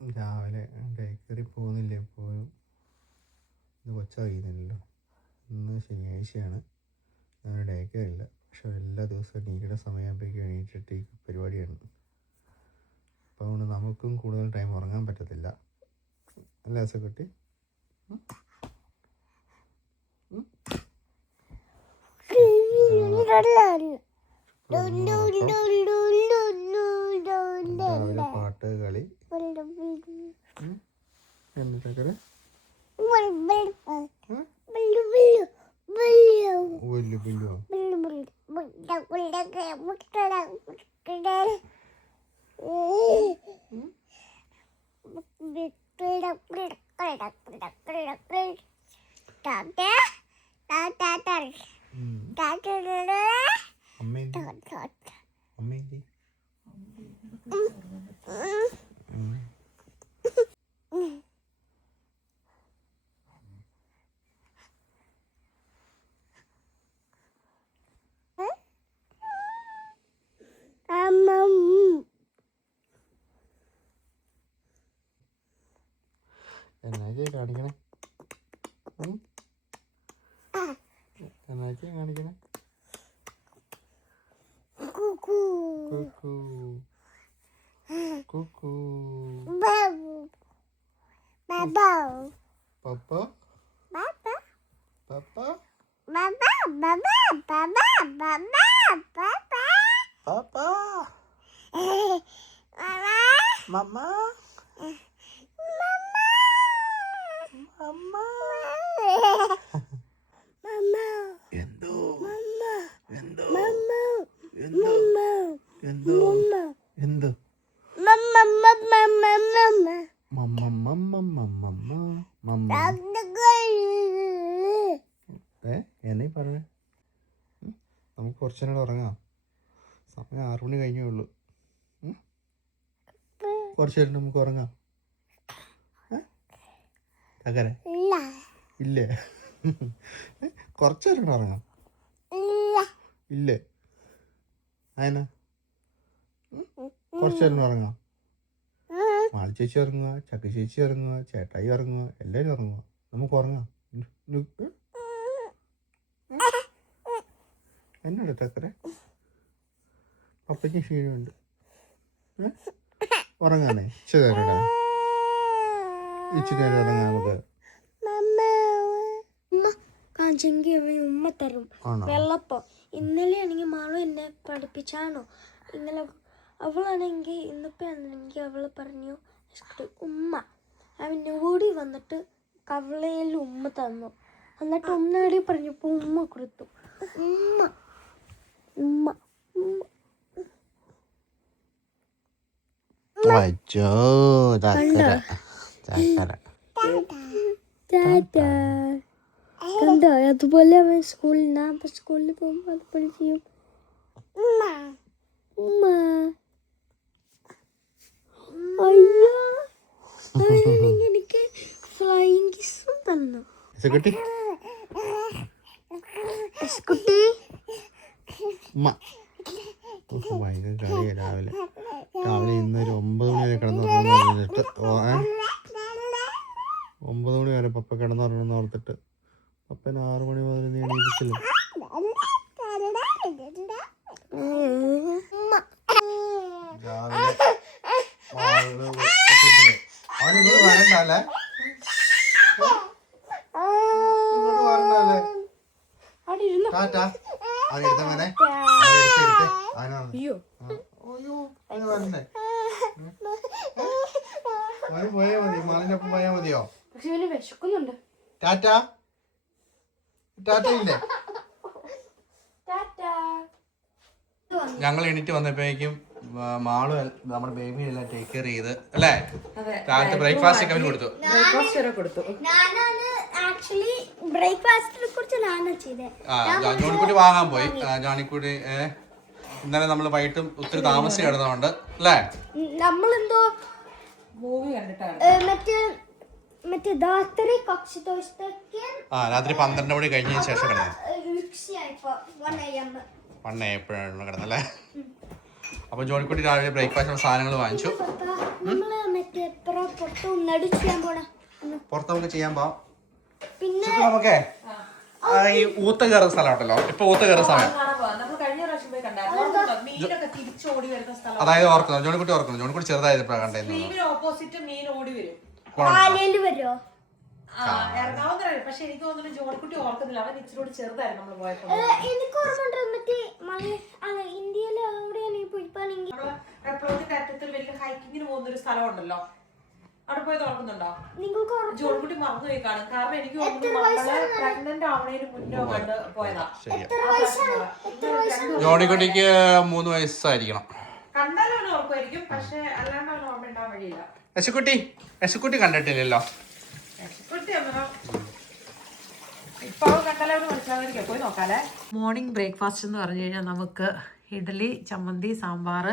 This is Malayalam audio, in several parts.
രാവിലെ ബേക്കറി പോകുന്നില്ല എപ്പോഴും. ഇന്ന് കൊച്ചറിയുന്നില്ലല്ലോ, ഇന്ന് ശനിയാഴ്ചയാണ്, അങ്ങനെ ഡേക്കറി ഇല്ല. പക്ഷെ എല്ലാ ദിവസവും നീയുടെ സമയമാകുമ്പോഴേക്കും എണീറ്റിട്ട് ഈ പരിപാടിയാണ്. അപ്പോൾ അതുകൊണ്ട് നമുക്കും കൂടുതൽ ടൈം ഉറങ്ങാൻ പറ്റത്തില്ല അല്ലേ അസക്കുട്ടി? രാവിലെ പാട്ട് കളി എന്തൊക്കെ എന്നാക്കിയ കാണിക്കണേ? എന്നാക്കിയ കാണിക്കണേ? കുക്കു കുക്കു പപ്പ പപ്പ പപ്പ മമ്മ എന്തോ എന്തോ എന്തോ എന്തോ എന്തോ എന്നീ പറഞ്ഞേ. നമുക്ക് കുറച്ചു നേരം ഉറങ്ങാം. സമയം 6 മണി കഴിഞ്ഞേ ഉള്ളൂ. കുറച്ചു നേരം നമുക്ക് ഉറങ്ങാം. അങ്ങനെ ഇല്ലേ? കുറച്ചു നേരം ഉറങ്ങാം. ഇല്ലേ? അതിനാ കുറച്ചു നേരം ഉറങ്ങാം. മാളി ചേച്ചി ഇറങ്ങുക, ചക്ക ചേച്ചി ഇറങ്ങുക, ചേട്ടായി ഇറങ്ങുക, എല്ലാവരും ഇറങ്ങുക. നമുക്ക് ഉറങ്ങാം. എന്നോട് ചക്കരെ പപ്പയ്ക്ക് ക്ഷീണമുണ്ട്. ഉറങ്ങാനേ ഇച്ചിരി നേരം ഉറങ്ങാം നമുക്ക്. ഉമ്മ തരും വെള്ളപ്പം. ഇന്നലെ ആണെങ്കിൽ മാളു എന്നെ പഠിപ്പിച്ചാണോ ഇന്നലെ. അവളാണെങ്കിൽ ഇന്നിപ്പോൾ അവൾ പറഞ്ഞു ഉമ്മ. അവന് കൂടി വന്നിട്ട് കവളയിൽ ഉമ്മ തന്നു. എന്നിട്ട് ഒന്നുകൂടി പറഞ്ഞപ്പോൾ ഉമ്മ കൊടുത്തു. ഉമ്മ ഉമ്മ ഉമ്മ കണ്ടോ? അതുപോലെ അവൻ ഞാൻ സ്കൂളിൽ പോകുമ്പോൾ അതുപോലെ ചെയ്യും. ഉമ്മ അയ്യോ, എനിക്ക് ഫ്ലൈയിങ് കിസ്സും തന്നു. രാവിലെ ഇന്നൊരു 9 മണി വരെ കിടന്നുറങ്ങുന്നിട്ട് 9 മണി വരെ പപ്പ കിടന്നുറങ്ങുന്ന ഓർത്തിട്ട് പപ്പന 6 മണി മുതൽ നീ എണീപ്പിച്ചില്ല. വരണ്ടല്ലേ ടാറ്റാ. അവനെടുത്തങ്ങനെ പോയാ മതി. മാലിന്റെ ഒപ്പം പോയാ മതിയോ? വിശക്കുന്നുണ്ട്. ടാറ്റാ ടാറ്റയില്ലേ? ഞങ്ങൾ എണീറ്റ് വന്നപ്പോഴേക്കും മാളു നമ്മുടെ ബേബി എല്ലാം ടേക്ക് കെയർ ചെയ്ത് അല്ലേ? രാവിലത്തെ ബ്രേക്ക്ഫാസ്റ്റ് ഒക്കെ അവന് കൊടുത്തു. ജോണിക്കുട്ടി വാങ്ങാൻ പോയി. ജോണിക്കുട്ടി ഇന്നലെ നമ്മള് വൈകിട്ടും ഒത്തിരി താമസിച്ച് കിടന്നോണ്ട് അല്ലേ? നമ്മളെന്തോ മൂവി രാത്രി 12 മണി കഴിഞ്ഞതിന് ശേഷം കിടന്നു. 1 എപ്പോഴാണ് കിടന്നല്ലേ? അപ്പൊ ജോണിക്കുട്ടി രാവിലെ ബ്രേക്ക്ഫാസ്റ്റ് സാധനങ്ങൾ വാങ്ങിച്ചു. പുറത്ത് ഒന്നടി ചെയ്യാൻ പോണേ. പുറത്ത് നമുക്ക് ചെയ്യാൻ പോവാം. പിന്നെ നമുക്കേ ഈ ഊത്ത കയറുന്ന സ്ഥലം ഉണ്ടല്ലോ, ഇപ്പൊ ഊത്ത കയറുന്ന സമയം. അതായത് ഓർക്കുന്നു, ജോണിക്കുട്ടി ഓർക്കുന്നു, ജോണിക്കുട്ടി ചെറുതായത് കണ്ടേ. പക്ഷെ എനിക്ക് തോന്നുന്നു ജോണിക്കുട്ടി ഓർക്കുന്നില്ല, അവൻ ഇച്ചിരി ചെറുതായിരുന്നു നമ്മള് പോയപ്പോ. ഇന്ത്യയിലെ അറ്റത്തിൽ വലിയ ഹൈക്കിങ്ങിന് പോകുന്ന ഒരു സ്ഥലം ഉണ്ടല്ലോ, അവിടെ പോയത് ഓർക്കുന്നുണ്ടോ? ജോണിക്കുട്ടി മറന്നുപോയി കാണും. കാരണം എനിക്ക് തോന്നുന്നു നമ്മള് പ്രഗ്നന്റ് ആവണേന് മുന്നേ കണ്ട് പോയതാ. ജോണിക്കുട്ടിക്ക് 3 വയസ്സായിരിക്കണം. കണ്ടാലും അവന് ഓർക്കുമായിരിക്കും, പക്ഷെ അല്ലാണ്ട് അവന് ഓർമ്മ ഉണ്ടാവാൻ വഴിയില്ല. യശുക്കുട്ടി കണ്ടിട്ടില്ലല്ലോ. മോർണിംഗ് ബ്രേക്ക്ഫാസ്റ്റ് എന്ന് പറഞ്ഞു കഴിഞ്ഞാൽ നമുക്ക് ഇഡ്ഡലി, ചമ്മന്തി, സാമ്പാർ,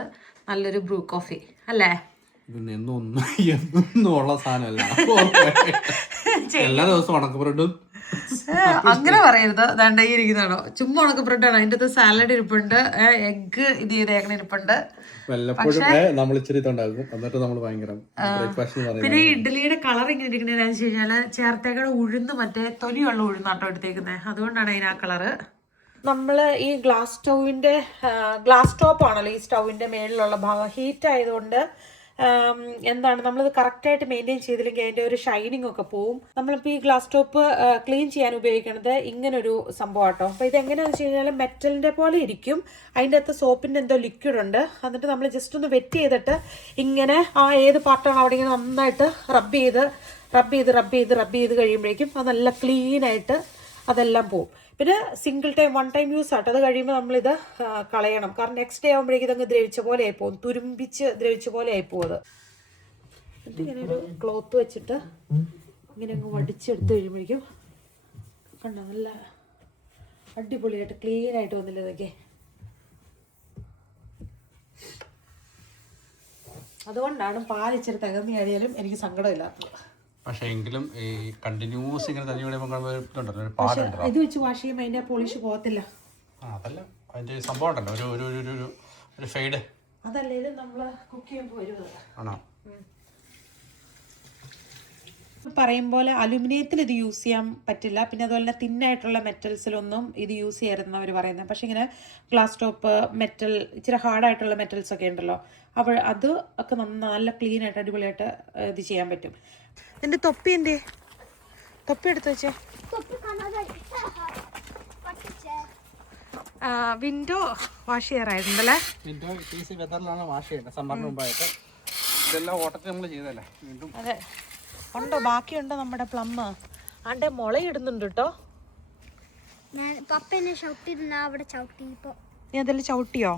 നല്ലൊരു ബ്രൂ കോഫി അല്ലേ? എന്നും ഉള്ള സാധനമല്ല, എല്ലാ ദിവസവും ഉണക്കബ്രെഡും. അങ്ങനെ പറയരുത്. ദാണ്ട ഈ ഇരിക്കുന്നതാണോ, ചുമ്മാ ഉണക്ക ബ്രെഡാണ്. അതിൻ്റെ അകത്ത് സാലഡ് ഇരിപ്പുണ്ട്, എഗ്ഗ് ഇത് ചെയ്തേക്കണ ഇരിപ്പുണ്ട്. പിന്നെ ഈ ഇഡ്ഡലിയുടെ കളർ ഇങ്ങനെ ഇരിക്കണേന്ന് വെച്ച് കഴിഞ്ഞാല് ചേർത്തേക്കടെ ഉഴുന്ന് മറ്റേ തൊലിയുള്ള ഉഴുന്നാട്ടോ എടുത്തേക്കുന്നത്, അതുകൊണ്ടാണ് അതിന് ആ കളറ്. നമ്മള് ഈ ഗ്ലാസ് ടോപ്പ് ആണല്ലോ ഈ സ്റ്റൗവിന്റെ മേളിലുള്ള ഭാഗം, ഹീറ്റ് ആയതുകൊണ്ട് എന്താണ് നമ്മളിത് കറക്റ്റായിട്ട് മെയിൻറ്റെയിൻ ചെയ്തില്ലെങ്കിൽ അതിൻ്റെ ഒരു ഷൈനിങ് ഒക്കെ പോവും. നമ്മളിപ്പോൾ ഈ ഗ്ലാസ് ടോപ്പ് ക്ലീൻ ചെയ്യാൻ ഉപയോഗിക്കുന്നത് ഇങ്ങനൊരു സംഭവം കേട്ടോ. അപ്പോൾ ഇതെങ്ങനെയാണെന്ന് വെച്ച് കഴിഞ്ഞാൽ മെറ്റലിൻ്റെ പോലെ ഇരിക്കും, അതിൻ്റെ അകത്ത് സോപ്പിൻ്റെ എന്തോ ലിക്വിഡ് ഉണ്ട്. എന്നിട്ട് നമ്മൾ ജസ്റ്റ് ഒന്ന് വെറ്റ് ചെയ്തിട്ട് ഇങ്ങനെ ആ ഏത് പാർട്ടാണ് അവിടെ ഇങ്ങനെ നന്നായിട്ട് റബ്ബ് ചെയ്ത് കഴിയുമ്പോഴേക്കും അത് നല്ല ക്ലീനായിട്ട് അതെല്ലാം പോവും. പിന്നെ വൺ ടൈം യൂസ് ആട്ടോ. അത് കഴിയുമ്പോൾ നമ്മളിത് കളയണം, കാരണം നെക്സ്റ്റ് ഡേ ആകുമ്പോഴേക്കും ഇതങ്ങ് ദ്രവിച്ച പോലെ ആയിപ്പോവും, തുരുമ്പിച്ച് ദ്രവിച്ച പോലെ ആയിപ്പോവും അത്. എന്നിട്ട് ഇങ്ങനെ ഒരു ക്ലോത്ത് വെച്ചിട്ട് ഇങ്ങനെ അങ്ങ് വടിച്ചെടുത്ത് കഴിയുമ്പോഴേക്കും കണ്ടോ നല്ല അടിപൊളിയായിട്ട് ക്ലീനായിട്ട് വന്നില്ല ഇതൊക്കെ. അതുകൊണ്ടാണ് പാലിച്ചിരി തകർന്നു കഴിയാലും എനിക്ക് സങ്കടമില്ലാത്തത്. പക്ഷേ എങ്കിലും ഈ കണ്ടിന്യൂസ് ഇങ്ങനെ തന്നെ ഇത് വെച്ച് വാഷ് ചെയ്യുമ്പോൾ അതിന്റെ പോളിഷ് പോകത്തില്ല. അതല്ല അതിന്റെ സംഭവം ഉണ്ടല്ലോ, ഒരു ഫെയ്ഡ്. അതല്ലേലും നമ്മള് കുക്ക് ചെയ്യുമ്പോൾ വരുന്നത് ആണോ? പറയും പോലെ അലുമിനിയത്തിൽ ഇത് യൂസ് ചെയ്യാൻ പറ്റില്ല. പിന്നെ അതുപോലെ തന്നെ തിന്നായിട്ടുള്ള മെറ്റൽസിലൊന്നും ഇത് യൂസ് ചെയ്യരുതെന്നവർ പറയുന്നത്. പക്ഷെ ഇങ്ങനെ ഗ്ലാസ് ടോപ്പ്, മെറ്റൽ, ഇച്ചിരി ഹാർഡായിട്ടുള്ള മെറ്റൽസ് ഒക്കെ ഉണ്ടല്ലോ, അപ്പോൾ അത് ഒക്കെ നല്ല ക്ലീൻ ആയിട്ട് അടിപൊളിയായിട്ട് ഇത് ചെയ്യാൻ പറ്റും. നിന്റെ തൊപ്പി എന്തേ? തൊപ്പി എടുത്ത് വെച്ചേ. വിൻഡോ വാഷ് ചെയ്യാറായിട്ടുണ്ടല്ലേ? വിൻഡോ വെതറിലാണ് വാഷ് ചെയ്യുന്നത്, സമ്മറിന് മുമ്പായിട്ട്. ഇതെല്ലാം ഓട്ടത്തിൽ നമ്മൾ ചെയ്തല്ലേ വീണ്ടും. അതെ, ഉണ്ടോ? ബാക്കിയുണ്ടോ നമ്മുടെ പ്ലം? ആണ്ടെ മുളയിടുന്നുണ്ട് കേട്ടോ. നീ അതെല്ലാം ചവിട്ടിയോ?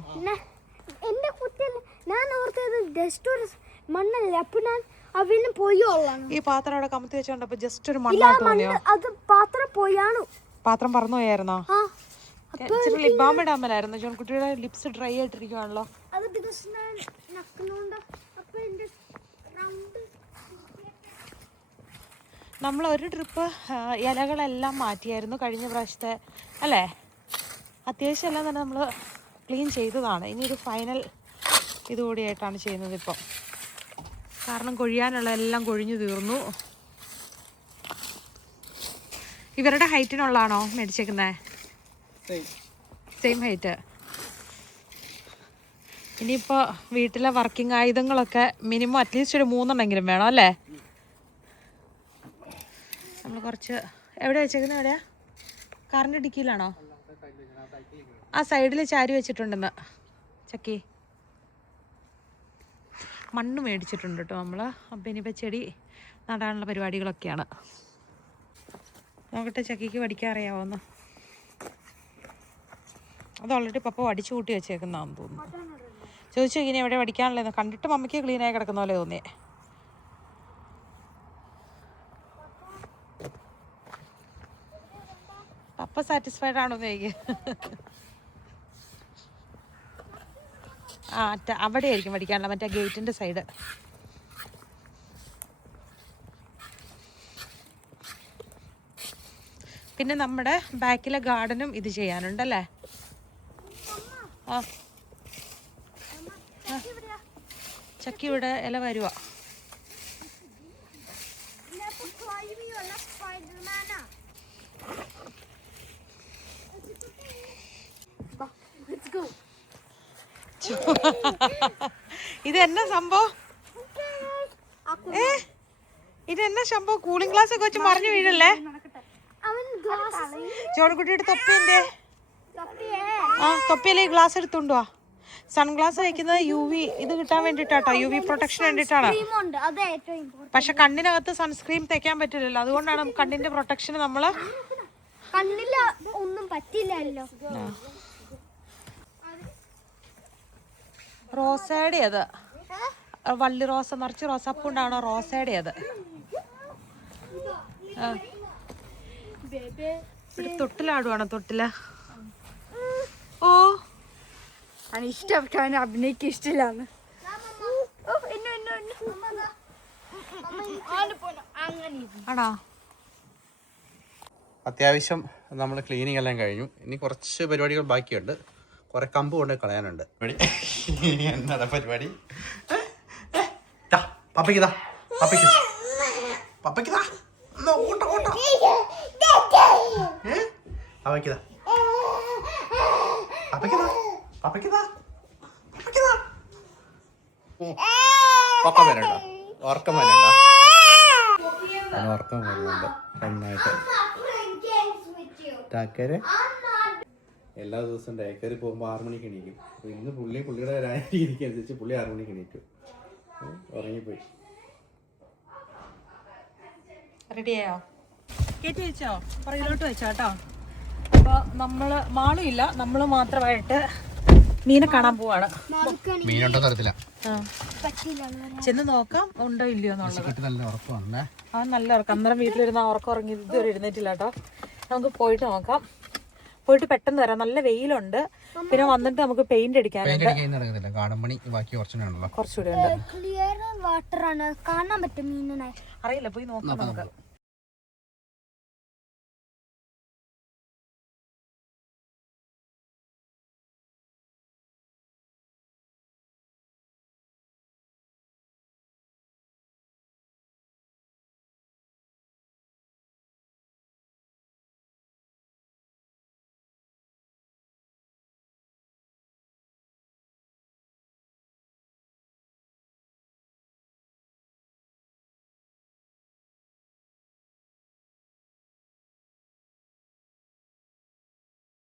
എന്റെ കുത്തിയല്ല, ഞാൻ ഓർത്തത് ജസ്റ്റ് ഒരു മണ്ണല്ലേ, അപ്പൊ ഞാൻ അവന് പോയോളാണ്. ഈ പാത്രം അവിടെ കമത്തി വെച്ചോണ്ടപ്പോ ജസ്റ്റ് ഒരു മണ്ണായിട്ട് തോന്നിയോ? അത് പാത്രം പോയാണു. പാത്രം പറന്നു പോയായിരുന്നോ? ലിപ് ബാം ഇടാൻ മേലായിരുന്നു. ജോൺകുട്ടിയുടെ ലിപ്സ് ഡ്രൈ ആയിട്ടിരിക്കുവാണല്ലോ. നമ്മൾ ഒരു ട്രിപ്പ് ഇലകളെല്ലാം മാറ്റിയായിരുന്നു കഴിഞ്ഞ പ്രാവശ്യത്തെ അല്ലേ? അത്യാവശ്യം എല്ലാം തന്നെ നമ്മൾ ക്ലീൻ ചെയ്തതാണ്. ഇനി ഒരു ഫൈനൽ ഇതുകൂടിയായിട്ടാണ് ചെയ്യുന്നത് ഇപ്പോൾ. കാരണം കൊഴിയാനുള്ള എല്ലാം കൊഴിഞ്ഞു തീർന്നു. ഇവരുടെ ഹൈറ്റിനുള്ളതാണോ മേടിച്ചേക്കുന്നത്? Same height. ഇനിയിപ്പോൾ വീട്ടിലെ വർക്കിംഗ് ആയുധങ്ങളൊക്കെ മിനിമം അറ്റ്ലീസ്റ്റ് ഒരു 3 വേണം അല്ലേ? നമ്മൾ കുറച്ച് എവിടെ വെച്ചേക്കുന്നത്? എവിടെയാ? കാറിൻ്റെ ഡിക്കിയിലാണോ? ആ സൈഡിൽ ചാരി വെച്ചിട്ടുണ്ടെന്ന് ചക്കി. മണ്ണ് മേടിച്ചിട്ടുണ്ട് കേട്ടോ നമ്മൾ. അപ്പം ഇനിയിപ്പോൾ ചെടി നടാനുള്ള പരിപാടികളൊക്കെയാണ്. നോക്കട്ടെ ചക്കിക്ക് പഠിക്കാൻ അറിയാവോന്ന്. അത് ഓൾറെഡി പപ്പ വടിച്ചു കൂട്ടി വെച്ചേക്കുന്നതാണെന്ന് തോന്നുന്നു. ചോദിച്ചു ഇങ്ങനെ എവിടെ പഠിക്കാനുള്ളതെന്ന്. കണ്ടിട്ട് മമ്മിക്ക് ക്ലീനായി കിടക്കുന്ന പോലെ തോന്നിയേ. പപ്പ സാറ്റിസ്ഫൈഡ് ആണോ എന്ന് ചോദിക്കുക. അവിടെ ആയിരിക്കും പഠിക്കാനുള്ള, മറ്റേ ഗേറ്റിൻ്റെ സൈഡ്. പിന്നെ നമ്മുടെ ബാക്കിലെ ഗാർഡനും ഇത് ചെയ്യാനുണ്ടല്ലേ? ആ ചക്കി ഇവിടെ ഇല വരുക. ഇതെന്നാ സംഭവം? ഇതെന്നാ സംഭവം? കൂളിംഗ് ഗ്ലാസ് ഒക്കെ വെച്ച് മറിഞ്ഞു വീഴല്ലേ? ജോൺകുട്ടിയുടെ തൊപ്പി എന്തേ? തൊപ്പിയല്ലേ ഈ ഗ്ലാസ് എടുത്തുകൊണ്ടുവാ. സൺഗ്ലാസ് വെക്കുന്നത് UV ഇത് കിട്ടാൻ വേണ്ടിട്ടാട്ടോ, UV പ്രൊട്ടക്ഷൻ വേണ്ടിട്ടാണ്. പക്ഷെ കണ്ണിനകത്ത് സൺസ്ക്രീൻ തേക്കാൻ പറ്റില്ലല്ലോ, അതുകൊണ്ടാണ് കണ്ണിന്റെ പ്രൊട്ടക്ഷന് നമ്മള് ഒന്നും പറ്റില്ലല്ലോ. റോസയുടെ അത് വള്ളി റോസ നിറച്ച് റോസാപ്പൂ ഉണ്ടാവണ റോസയുടെ അത്. തൊട്ടിലാടുവാണോ? തൊട്ടില. ഓ ഇഷ്ടപ്പെട്ടവന് അഭിനയിക്ക് ഇഷ്ടമില്ലാന്ന്. ആണോ? അത്യാവശ്യം നമ്മൾ ക്ലീനിങ് എല്ലാം കഴിഞ്ഞു. ഇനി കുറച്ച് പരിപാടികൾ ബാക്കിയുണ്ട്. കുറെ കമ്പ് കൊണ്ട് കളയാനുണ്ട്. എന്താണ് പരിപാടി? പപ്പയ്ക്കുതാ പപ്പയ്ക്ക് പപ്പയ്ക്കുതാ ഓട്ടോ ഓട്ടോ പപ്പയ്ക്കുതാ പപ്പയ്ക്കുതാ പപ്പയ്ക്കുതാ പപ്പയ്ക്കുതാ. ഉറക്കം വരണ്ടോ? ഉറക്കം വരണ്ടോ? ഉറക്കം വരുന്നുണ്ട് നന്നായിട്ട്. ടാക്കര് എല്ലാ ദിവസവും ഡേക്കറി പോകുമ്പോൾ 6 മണിക്ക് എണീക്കും. ഇന്ന് പുള്ളിയുടെ രീതിക്ക് അനുസരിച്ച് പുള്ളി 6 മണിക്ക് എണീറ്റു. ഉറങ്ങിപ്പോയി. റെഡിയായോ? കയറ്റി വെച്ചോ? പുറകിലോട്ട് വെച്ചോ കേട്ടോ. അപ്പോൾ നമ്മള് മാളും ഇല്ല, നമ്മള് മാത്രമായിട്ട് മീനെ കാണാൻ പോവാണ്. മീനുണ്ടോ തരത്തില്ല. ചെന്ന് നോക്കാം ഉണ്ടോ ഇല്ലയോ എന്നുള്ളത്. നല്ല ഉറക്കമാണ്. നല്ല ഉറക്കം. അന്നേരം വീട്ടിലിരുന്ന് ഉറക്കം ഉറങ്ങി ഇതുവരെ എഴുന്നേറ്റില്ല കേട്ടോ. നമുക്ക് പോയിട്ട് നോക്കാം. പോയിട്ട് പെട്ടെന്ന് വരാം. നല്ല വെയിലുണ്ട്. പിന്നെ വന്നിട്ട് നമുക്ക് പെയിന്റ് അടിക്കാനുണ്ട്. കുറച്ചുകൂടെ ഉണ്ട്. ക്ലിയർ വാട്ടർ ആണ്, കാണാൻ പറ്റും മീനിനെ. അറിയില്ല, പോയി നോക്കാം നമുക്ക്.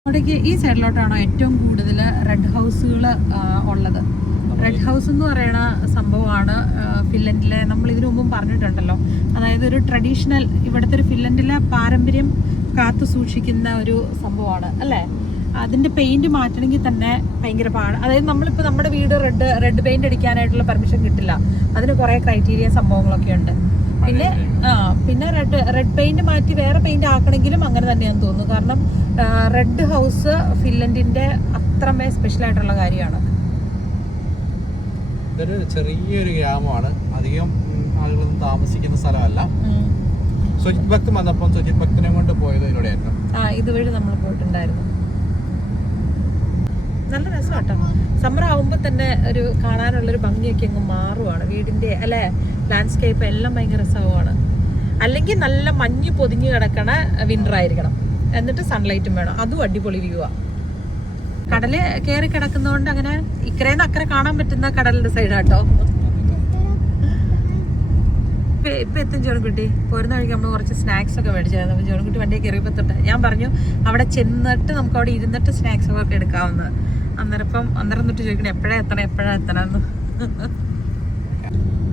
അവിടേക്ക് ഈ സൈഡിലോട്ടാണോ ഏറ്റവും കൂടുതൽ റെഡ് ഹൗസുകൾ ഉള്ളത്. റെഡ് ഹൗസ് എന്ന് പറയുന്ന സംഭവമാണ് ഫിൻലൻഡിലെ, നമ്മൾ ഇതിനു മുമ്പും പറഞ്ഞിട്ടുണ്ടല്ലോ. അതായത് ഒരു ട്രഡീഷണൽ, ഇവിടുത്തെ ഒരു ഫിൻലൻഡിലെ പാരമ്പര്യം കാത്തു സൂക്ഷിക്കുന്ന ഒരു സംഭവമാണ് അല്ലേ. അതിൻ്റെ പെയിന്റ് മാറ്റണമെങ്കിൽ തന്നെ ഭയങ്കര പാട്. അതായത് നമ്മളിപ്പോൾ നമ്മുടെ വീട് റെഡ് പെയിന്റ് അടിക്കാനായിട്ടുള്ള പെർമിഷൻ കിട്ടില്ല. അതിന് കുറേ ക്രൈറ്റീരിയ സംഭവങ്ങളൊക്കെ ഉണ്ട്. പിന്നെ റെഡ് പെയിന്റ് മാറ്റി വേറെ പെയിന്റ് ആക്കണമെങ്കിലും അങ്ങനെ തന്നെയാണെന്ന് തോന്നുന്നു. കാരണം റെഡ് ഹൗസ് ഫിൻലൻഡിന്റെ അത്രമേ സ്പെഷ്യൽ ആയിട്ടുള്ള കാര്യമാണ്. ഇതൊരു ചെറിയൊരു ഗ്രാമമാണ്, അധികം ആളുകളൊന്നും താമസിക്കുന്ന സ്ഥലമല്ല. സുജിത് ഭക്ത് വന്നപ്പോൾ സുജിത് ഭക്തിനെ കൊണ്ട് പോയത് ഇതിലൂടെയായിരുന്നു. ഇതുവഴി നമ്മൾ പോയിട്ടുണ്ടായിരുന്നു. നല്ല രസമാട്ടോ. സമ്മർ ആവുമ്പോൾ തന്നെ ഒരു കാണാനുള്ളൊരു ഭംഗിയൊക്കെ അങ്ങ് മാറുവാണ്. വീടിന്റെ അല്ലെ ലാൻഡ്സ്കേപ്പ് എല്ലാം ഭയങ്കര രസമാണ്. അല്ലെങ്കിൽ നല്ല മഞ്ഞ് പൊതിഞ്ഞ് കിടക്കണ വിന്റർ ആയിരിക്കണം, എന്നിട്ട് സൺലൈറ്റും വേണം. അതും അടിപൊളി വ്യൂ ആ. കടല് കയറി കിടക്കുന്നതുകൊണ്ട് അങ്ങനെ ഇക്കരേന്ന് അക്കരെ കാണാൻ പറ്റുന്ന കടലിന്റെ സൈഡാട്ടോ. ഇപ്പൊ എത്തും ജോൺകുട്ടി. പോരുന്ന വഴിക്ക് നമ്മൾ കുറച്ച് സ്നാക്സ് ഒക്കെ മേടിച്ചായിരുന്നു. അപ്പൊ ജോൺകുട്ടി വണ്ടിയിൽ കയറിയപ്പോ തൊട്ട് ഞാൻ പറഞ്ഞു അവിടെ ചെന്നിട്ട് നമുക്ക് അവിടെ ഇരുന്നിട്ട് സ്നാക്സ് ഒക്കെ എടുക്കാവുന്നത്. അന്നേരം തൊട്ട് ചോദിക്കണം എപ്പോഴാ എത്തണമെന്ന്.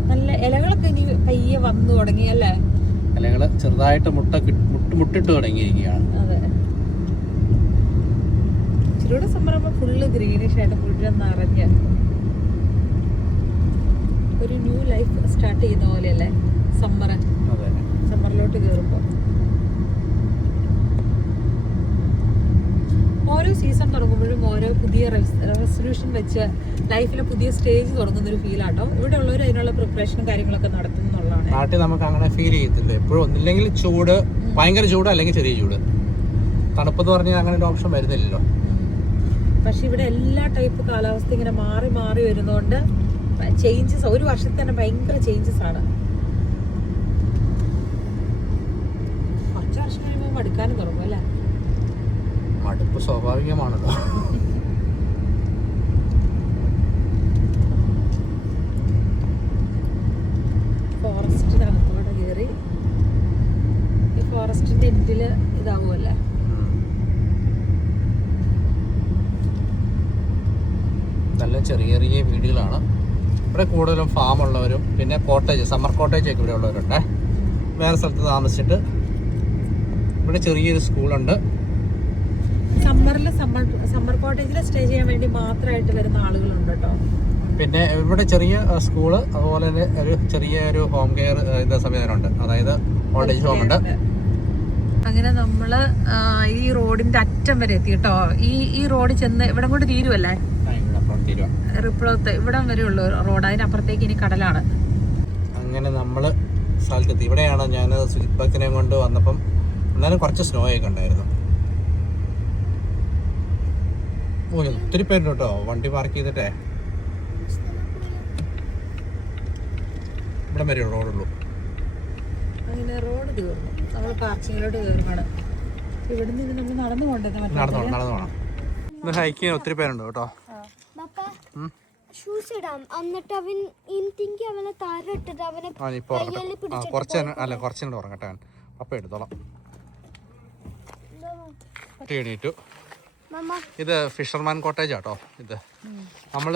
നല്ല ഇലകളൊക്കെ ഇനി പയ്യെ വന്നു തുടങ്ങി അല്ലേ. ഇലകള് ചെറുതായിട്ട് മുട്ടിട്ട് തുടങ്ങിയിരിക്കുകയാണ്. അതെ, ഇച്ചിരൂടെ സമ്മറാകുമ്പോ ഫുള്ള് ഗ്രീനിഷ് ആയിട്ട് മുഴുവൻ നിറഞ്ഞ് ഒരു ന്യൂ ലൈഫ് സ്റ്റാർട്ട് ചെയ്യുന്ന പോലെയല്ലേ സമ്മറിലോട്ട് കയറുമ്പോ. ഓരോ സീസൺ തുടങ്ങുമ്പോഴും ഓരോ പുതിയ റെസൊല്യൂഷൻ വെച്ച് ലൈഫിലെ പുതിയ സ്റ്റേജ് തുടങ്ങുന്ന ഒരു ഫീൽ ആട്ടോ. ഇവിടെ ഉള്ളവർ അതിനുള്ള പ്രിപ്പറേഷനും കാര്യങ്ങളൊക്കെ നടത്തുന്നുള്ളതാണ്. നാട്ടിൽ നമുക്ക് അങ്ങനെ ഫീൽ ചെയ്യത്തില്ല. എപ്പോഴും ഒന്നില്ലെങ്കിൽ ചൂട്, ഭയങ്കര ചൂട്, അല്ലെങ്കിൽ ചെറിയ ചൂട്. തണുപ്പെന്ന് പറഞ്ഞാൽ അങ്ങനെ ഒരു ഓപ്ഷൻ വരുന്നില്ലല്ലോ. പക്ഷെ ഇവിടെ എല്ലാ ടൈപ്പ് കാലാവസ്ഥ ഇങ്ങനെ മാറി മാറി വരുന്നതുകൊണ്ട് ചേഞ്ചസ് ഒരു വർഷത്തിൽ തന്നെ ഭയങ്കര ചേഞ്ചസ് ആണ്. കുറച്ച് വർഷം കഴിയുമ്പോൾ മടുക്കാനും തുടങ്ങും അല്ലേ. മടുപ്പ് സ്വാഭാവികമാണല്ലോ. സ്പീഡിൽ ഇതാവുമല്ലേ. നല്ല ചെറിയ ചെറിയ വീടുകളാണ് ഇവിടെ. കൂടുതലും ഫാം ഉള്ളവരും പിന്നെ കോട്ടേജ്, സമ്മർ കോട്ടേജ് ഒക്കെ ഇവിടെ ഉള്ളവരുണ്ട്. വേറെ സ്ഥലത്ത് താമസിച്ചിട്ട് ഇവിടെ ചെറിയൊരു സ്കൂളുണ്ട്. സമ്മർ കോട്ടേജിൽ സ്റ്റേ ചെയ്യാൻ വേണ്ടി മാത്രമായിട്ട് വരുന്ന ആളുകളുണ്ട് കേട്ടോ. പിന്നെ ഇവിടെ ചെറിയ സ്കൂള്, അതുപോലെ തന്നെ ഒരു ചെറിയൊരു ഹോം കെയർ സംവിധാനമുണ്ട്, അതായത് ഓൾഡ് ഏജ് ഹോം ഉണ്ട്. അങ്ങനെ നമ്മള് ഈ റോഡിന്റെ അറ്റം വരെ എത്തി കേട്ടോ. ഈ റോഡ് ചെന്ന് ഇവിടെ കൊണ്ട് തീരുവല്ലേ, റിപ്പളത്ത് ഇവിടം വരെ ഉള്ളു റോഡ്. അതിനപ്പുറത്തേക്ക് ഇനി കടലാണ്. അങ്ങനെ നമ്മള് സ്ഥലത്തെത്തി. ഇവിടെയാണ് ഞാൻ സുജിത് ഭക്തിനെ കൊണ്ട് വന്നപ്പം എന്നാലും കുറച്ച് സ്നോ ഒക്കെ ഉണ്ടായിരുന്നു. ഒത്തിരി പേരുണ്ട് കേട്ടോ വണ്ടി പാർക്ക് ചെയ്തിട്ടേ. ഇവിടെ വരെ റോഡുള്ളൂ. അങ്ങനെ റോഡ് തീർന്നു. നമ്മൾ പാർക്കിങ്ങിലോട്ട് കയറുകയാണ്. ഇവിടെ നിന്ന് നമ്മൾ നടന്നു പോകേണ്ടത്. നടന്നു പോകണം. ഇത് ഹൈക്ക് ചെയ്യാൻ ഒത്തിരി പേരുണ്ട് കേട്ടോ. ഷൂസ് ഇടാം, എന്നിട്ട് അവനെ താഴെ ഇട്ടിട്ട് അവനെ കുറച്ചുകൂടെ ഉറങ്ങട്ടെ. അപ്പം എടുത്തോളാം. എണീറ്റു. ഇത് ഫിഷർമാൻ കോട്ടേജ് ആട്ടോ. ഇത് നമ്മൾ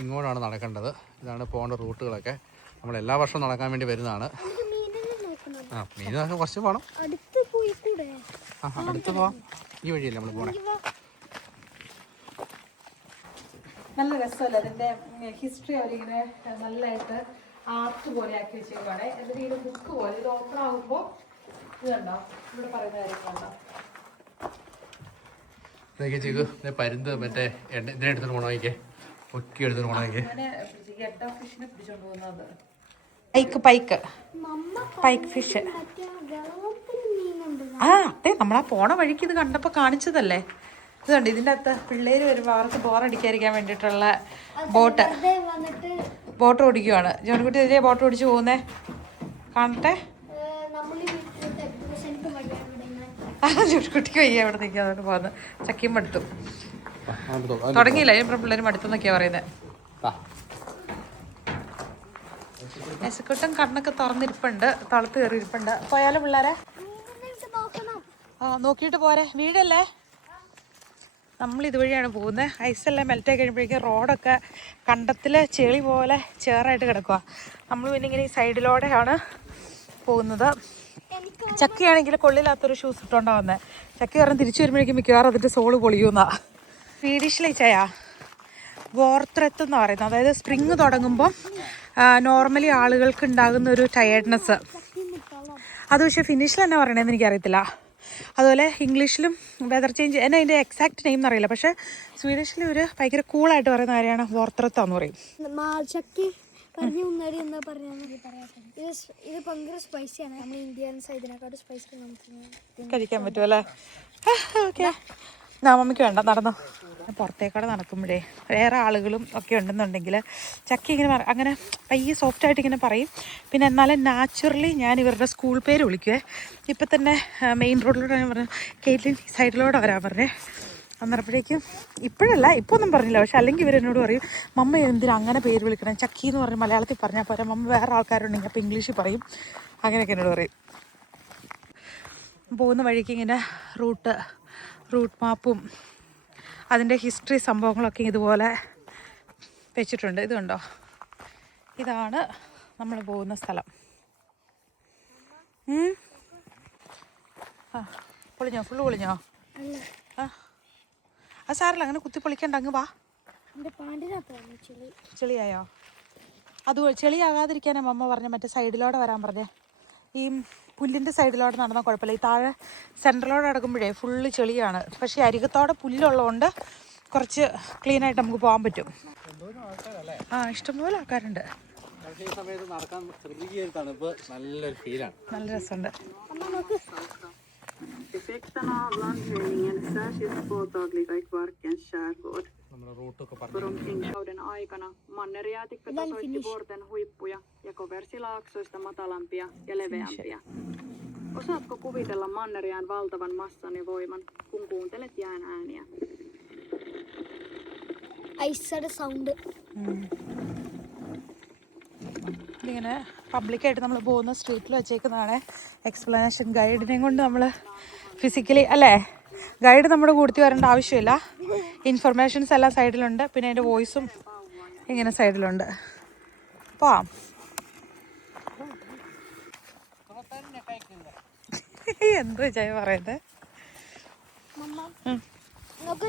ഇങ്ങോട്ടാണ് നടക്കേണ്ടത്. ഇതാണ് പോകേണ്ട റൂട്ടുകളൊക്കെ. നമ്മൾ എല്ലാ വർഷവും നടക്കാൻ വേണ്ടി വരുന്നതാണ്. മീൻ നോക്കാൻ കുറച്ച് പോകണം. അടുത്ത് പോവാം. ഈ വഴിയല്ലേ നമ്മൾ പോണേ. നല്ല രസമല്ലേ അതിന്റെ ഹിസ്റ്ററി. അവരിങ്ങനെ നല്ലതായിട്ട് ആർട്ട് പോലെ ആക്കി വെച്ചേക്കുവാണ്. എന്നിട്ട് ഇത് ബുക്ക് പോലെ ഇത് ഓപ്പൺ ആകുമ്പോൾ ഇത് കണ്ടോ, ഇവിടെ പറയുന്ന കാര്യങ്ങളുണ്ടോ. പരുന്ത് മറ്റേ ഇതിനെടുത്തിട്ട് പോണോക്കെ ഒക്കി എടുത്തിട്ട് പോണോക്കെ. പിടിച്ചോണ്ട് പോകുന്നത് പൈക്ക് ഫിഷ്. അതെ, നമ്മളാ പോണ വഴിക്ക് ഇത് കണ്ടപ്പോ കാണിച്ചതല്ലേ. ഇത് കണ്ട് ഇതിൻ്റെ അകത്ത് പിള്ളേര് വരുമ്പോൾ അവർക്ക് ബോറടിക്കാതിരിക്കാൻ വേണ്ടിയിട്ടുള്ള ബോട്ട് ഓടിക്കുവാണ്. ജോൺകുട്ടി ഇതിലെ ബോട്ട് ഓടിച്ച് പോകുന്നേ കാണട്ടെ. ജോൺകുട്ടിക്ക് വയ്യ ഇവിടെ നിൽക്കുക, അതുകൊണ്ട് പോകുന്നത്. ചക്കിയും മടുത്തു. തുടങ്ങിയില്ല ഇപ്പം പിള്ളേർ മടുത്തെന്നൊക്കെയാ പറയുന്നത്. നെസക്കുട്ടും കണ്ണൊക്കെ തുറന്നിരിപ്പുണ്ട്, തളത്ത് കയറിയിരിപ്പുണ്ട്. പോയാലോ പിള്ളേരെ? നോക്കിയിട്ട് പോരെ, വീടല്ലേ. നമ്മൾ ഇതുവഴിയാണ് പോകുന്നത്. ഐസെല്ലാം മെൽറ്റായി കഴിയുമ്പോഴേക്കും റോഡൊക്കെ കണ്ടത്തിൽ ചെളി പോലെ ചേറായിട്ട് കിടക്കുക. നമ്മൾ പിന്നെ ഇങ്ങനെ ഈ സൈഡിലൂടെയാണ് പോകുന്നത്. ചക്കയാണെങ്കിൽ കൊള്ളില്ലാത്തൊരു ഷൂസ് ഇട്ടുകൊണ്ടാണ് വന്നത്. ചക്ക കാരണം തിരിച്ചു വരുമ്പോഴേക്കും മിക്കവാറും അതിൻ്റെ സോള് പൊളിയുന്ന. സ്വീഡിഷിലെ ചായ വോർത്രെത്ത് എന്ന് പറയുന്നത്, അതായത് സ്പ്രിങ് തുടങ്ങുമ്പോൾ നോർമലി ആളുകൾക്ക് ഉണ്ടാകുന്ന ഒരു ടയേർഡ്നെസ്. അത് പക്ഷേ ഫിനിഷിൽ തന്നെ പറയണമെന്ന് എനിക്കറിയത്തില്ല. അതുപോലെ ഇംഗ്ലീഷിലും വെതർ ചേഞ്ച് എന്നെ അതിൻ്റെ എക്സാക്ട് നെയിം എന്നറിയില്ല. പക്ഷേ സ്വീഡിഷിൽ ഒരു ഭയങ്കര കൂളായിട്ട് പറയുന്ന കാര്യമാണ് വോർത്രെത്താന്ന് പറയും. ഇത് ഭയങ്കര സ്പൈസിയാണ്. നമ്മൾ ഇന്ത്യൻസ് ഇതിനെക്കാട്ടും സ്പൈസി കഴിക്കാൻ പറ്റുമല്ലേ? ഓക്കെ, മമ്മിക്ക് വേണ്ട, നടന്നോ. പുറത്തേക്കാട് നടക്കുമ്പോഴേ വേറെ ആളുകളും ഒക്കെ ഉണ്ടെന്നുണ്ടെങ്കിൽ ചക്ക ഇങ്ങനെ അങ്ങനെ പയ്യെ സോഫ്റ്റായിട്ട് ഇങ്ങനെ പറയും. പിന്നെ എന്നാലും നാച്ചുറലി ഞാൻ ഇവരുടെ സ്കൂൾ പേര് വിളിക്കുവേ. ഇപ്പം തന്നെ മെയിൻ റോഡിലൂടെ ഞാൻ പറഞ്ഞു കേറ്റ്ലിൻ സൈഡിലൂടെ വരാൻ പറഞ്ഞേ. അന്നേരപ്പോഴേക്കും ഇപ്പോഴല്ല, ഇപ്പോൾ ഒന്നും പറഞ്ഞില്ല. പക്ഷെ അല്ലെങ്കിൽ ഇവരെന്നോട് പറയും മമ്മ എന്തിനാ അങ്ങനെ പേര് വിളിക്കണം, ചക്കി എന്ന് പറഞ്ഞ് മലയാളത്തിൽ പറഞ്ഞാൽ പോരാ, മമ്മ വേറെ ആൾക്കാരുണ്ടെങ്കിൽ അപ്പോൾ ഇംഗ്ലീഷിൽ പറയും, അങ്ങനെയൊക്കെ എന്നോട് പറയും. പോകുന്ന വഴിക്ക് ഇങ്ങനെ റൂട്ട് മാപ്പും അതിൻ്റെ ഹിസ്റ്ററി സംഭവങ്ങളൊക്കെ ഇതുപോലെ വെച്ചിട്ടുണ്ട്. ഇത് കണ്ടോ, ഇതാണ് നമ്മൾ പോകുന്ന സ്ഥലം. പൊളിഞ്ഞോ? ഫുള്ള് പൊളിഞ്ഞോ? അത് സാരല്ല, അങ്ങനെ കുത്തി പൊളിക്കണ്ട, അങ്ങ് വാ. ചെളിയായോ? അത് ചെളിയാകാതിരിക്കാനാ മമ്മ പറഞ്ഞ മറ്റേ സൈഡിലൂടെ വരാൻ പറഞ്ഞേ. ഈ പുല്ലിൻ്റെ സൈഡിലോട്ട് നടന്നാൽ കുഴപ്പമില്ല. ഈ താഴെ സെൻറ്ററിലോട്ട് നടക്കുമ്പോഴേ ഫുള്ള് ചെളിയാണ്. പക്ഷേ അരികത്തോടെ പുല്ലുള്ളതുകൊണ്ട് കുറച്ച് ക്ലീനായിട്ട് നമുക്ക് പോകാൻ പറ്റും. ഇഷ്ടംപോലെ ആൾക്കാരുണ്ട്. നല്ല രസമുണ്ട്. Effekterna av landhöjningen är särskilt påtagliga i Kvarkens skärgård. För omkring kauden aikana mannerjäätikkö tasoitti vuorten huippuja ja koversi laaksoista matalampia ja leveämpiä. Osaatko kuvitella mannerjään valtavan massan ja voiman, kun kuuntelet jään ääniä? ഐസയുടെ സൗണ്ട്. ഇതിങ്ങനെ പബ്ലിക്കായിട്ട് നമ്മൾ പോകുന്ന സ്ട്രീറ്റിൽ വെച്ചേക്കുന്നതാണ്. എക്സ്പ്ലനേഷൻ ഗൈഡിനെയും കൊണ്ട് നമ്മൾ ഫിസിക്കലി അല്ലേ, ഗൈഡ് നമ്മുടെ കൂട്ടത്തിൽ വരേണ്ട ആവശ്യമില്ല. ഇൻഫർമേഷൻസ് എല്ലാം സൈഡിലുണ്ട്, പിന്നെ അതിൻ്റെ വോയിസും ഇങ്ങനെ സൈഡിലുണ്ട്. പോവാം. എന്തോ ചായ പറയുന്നത്?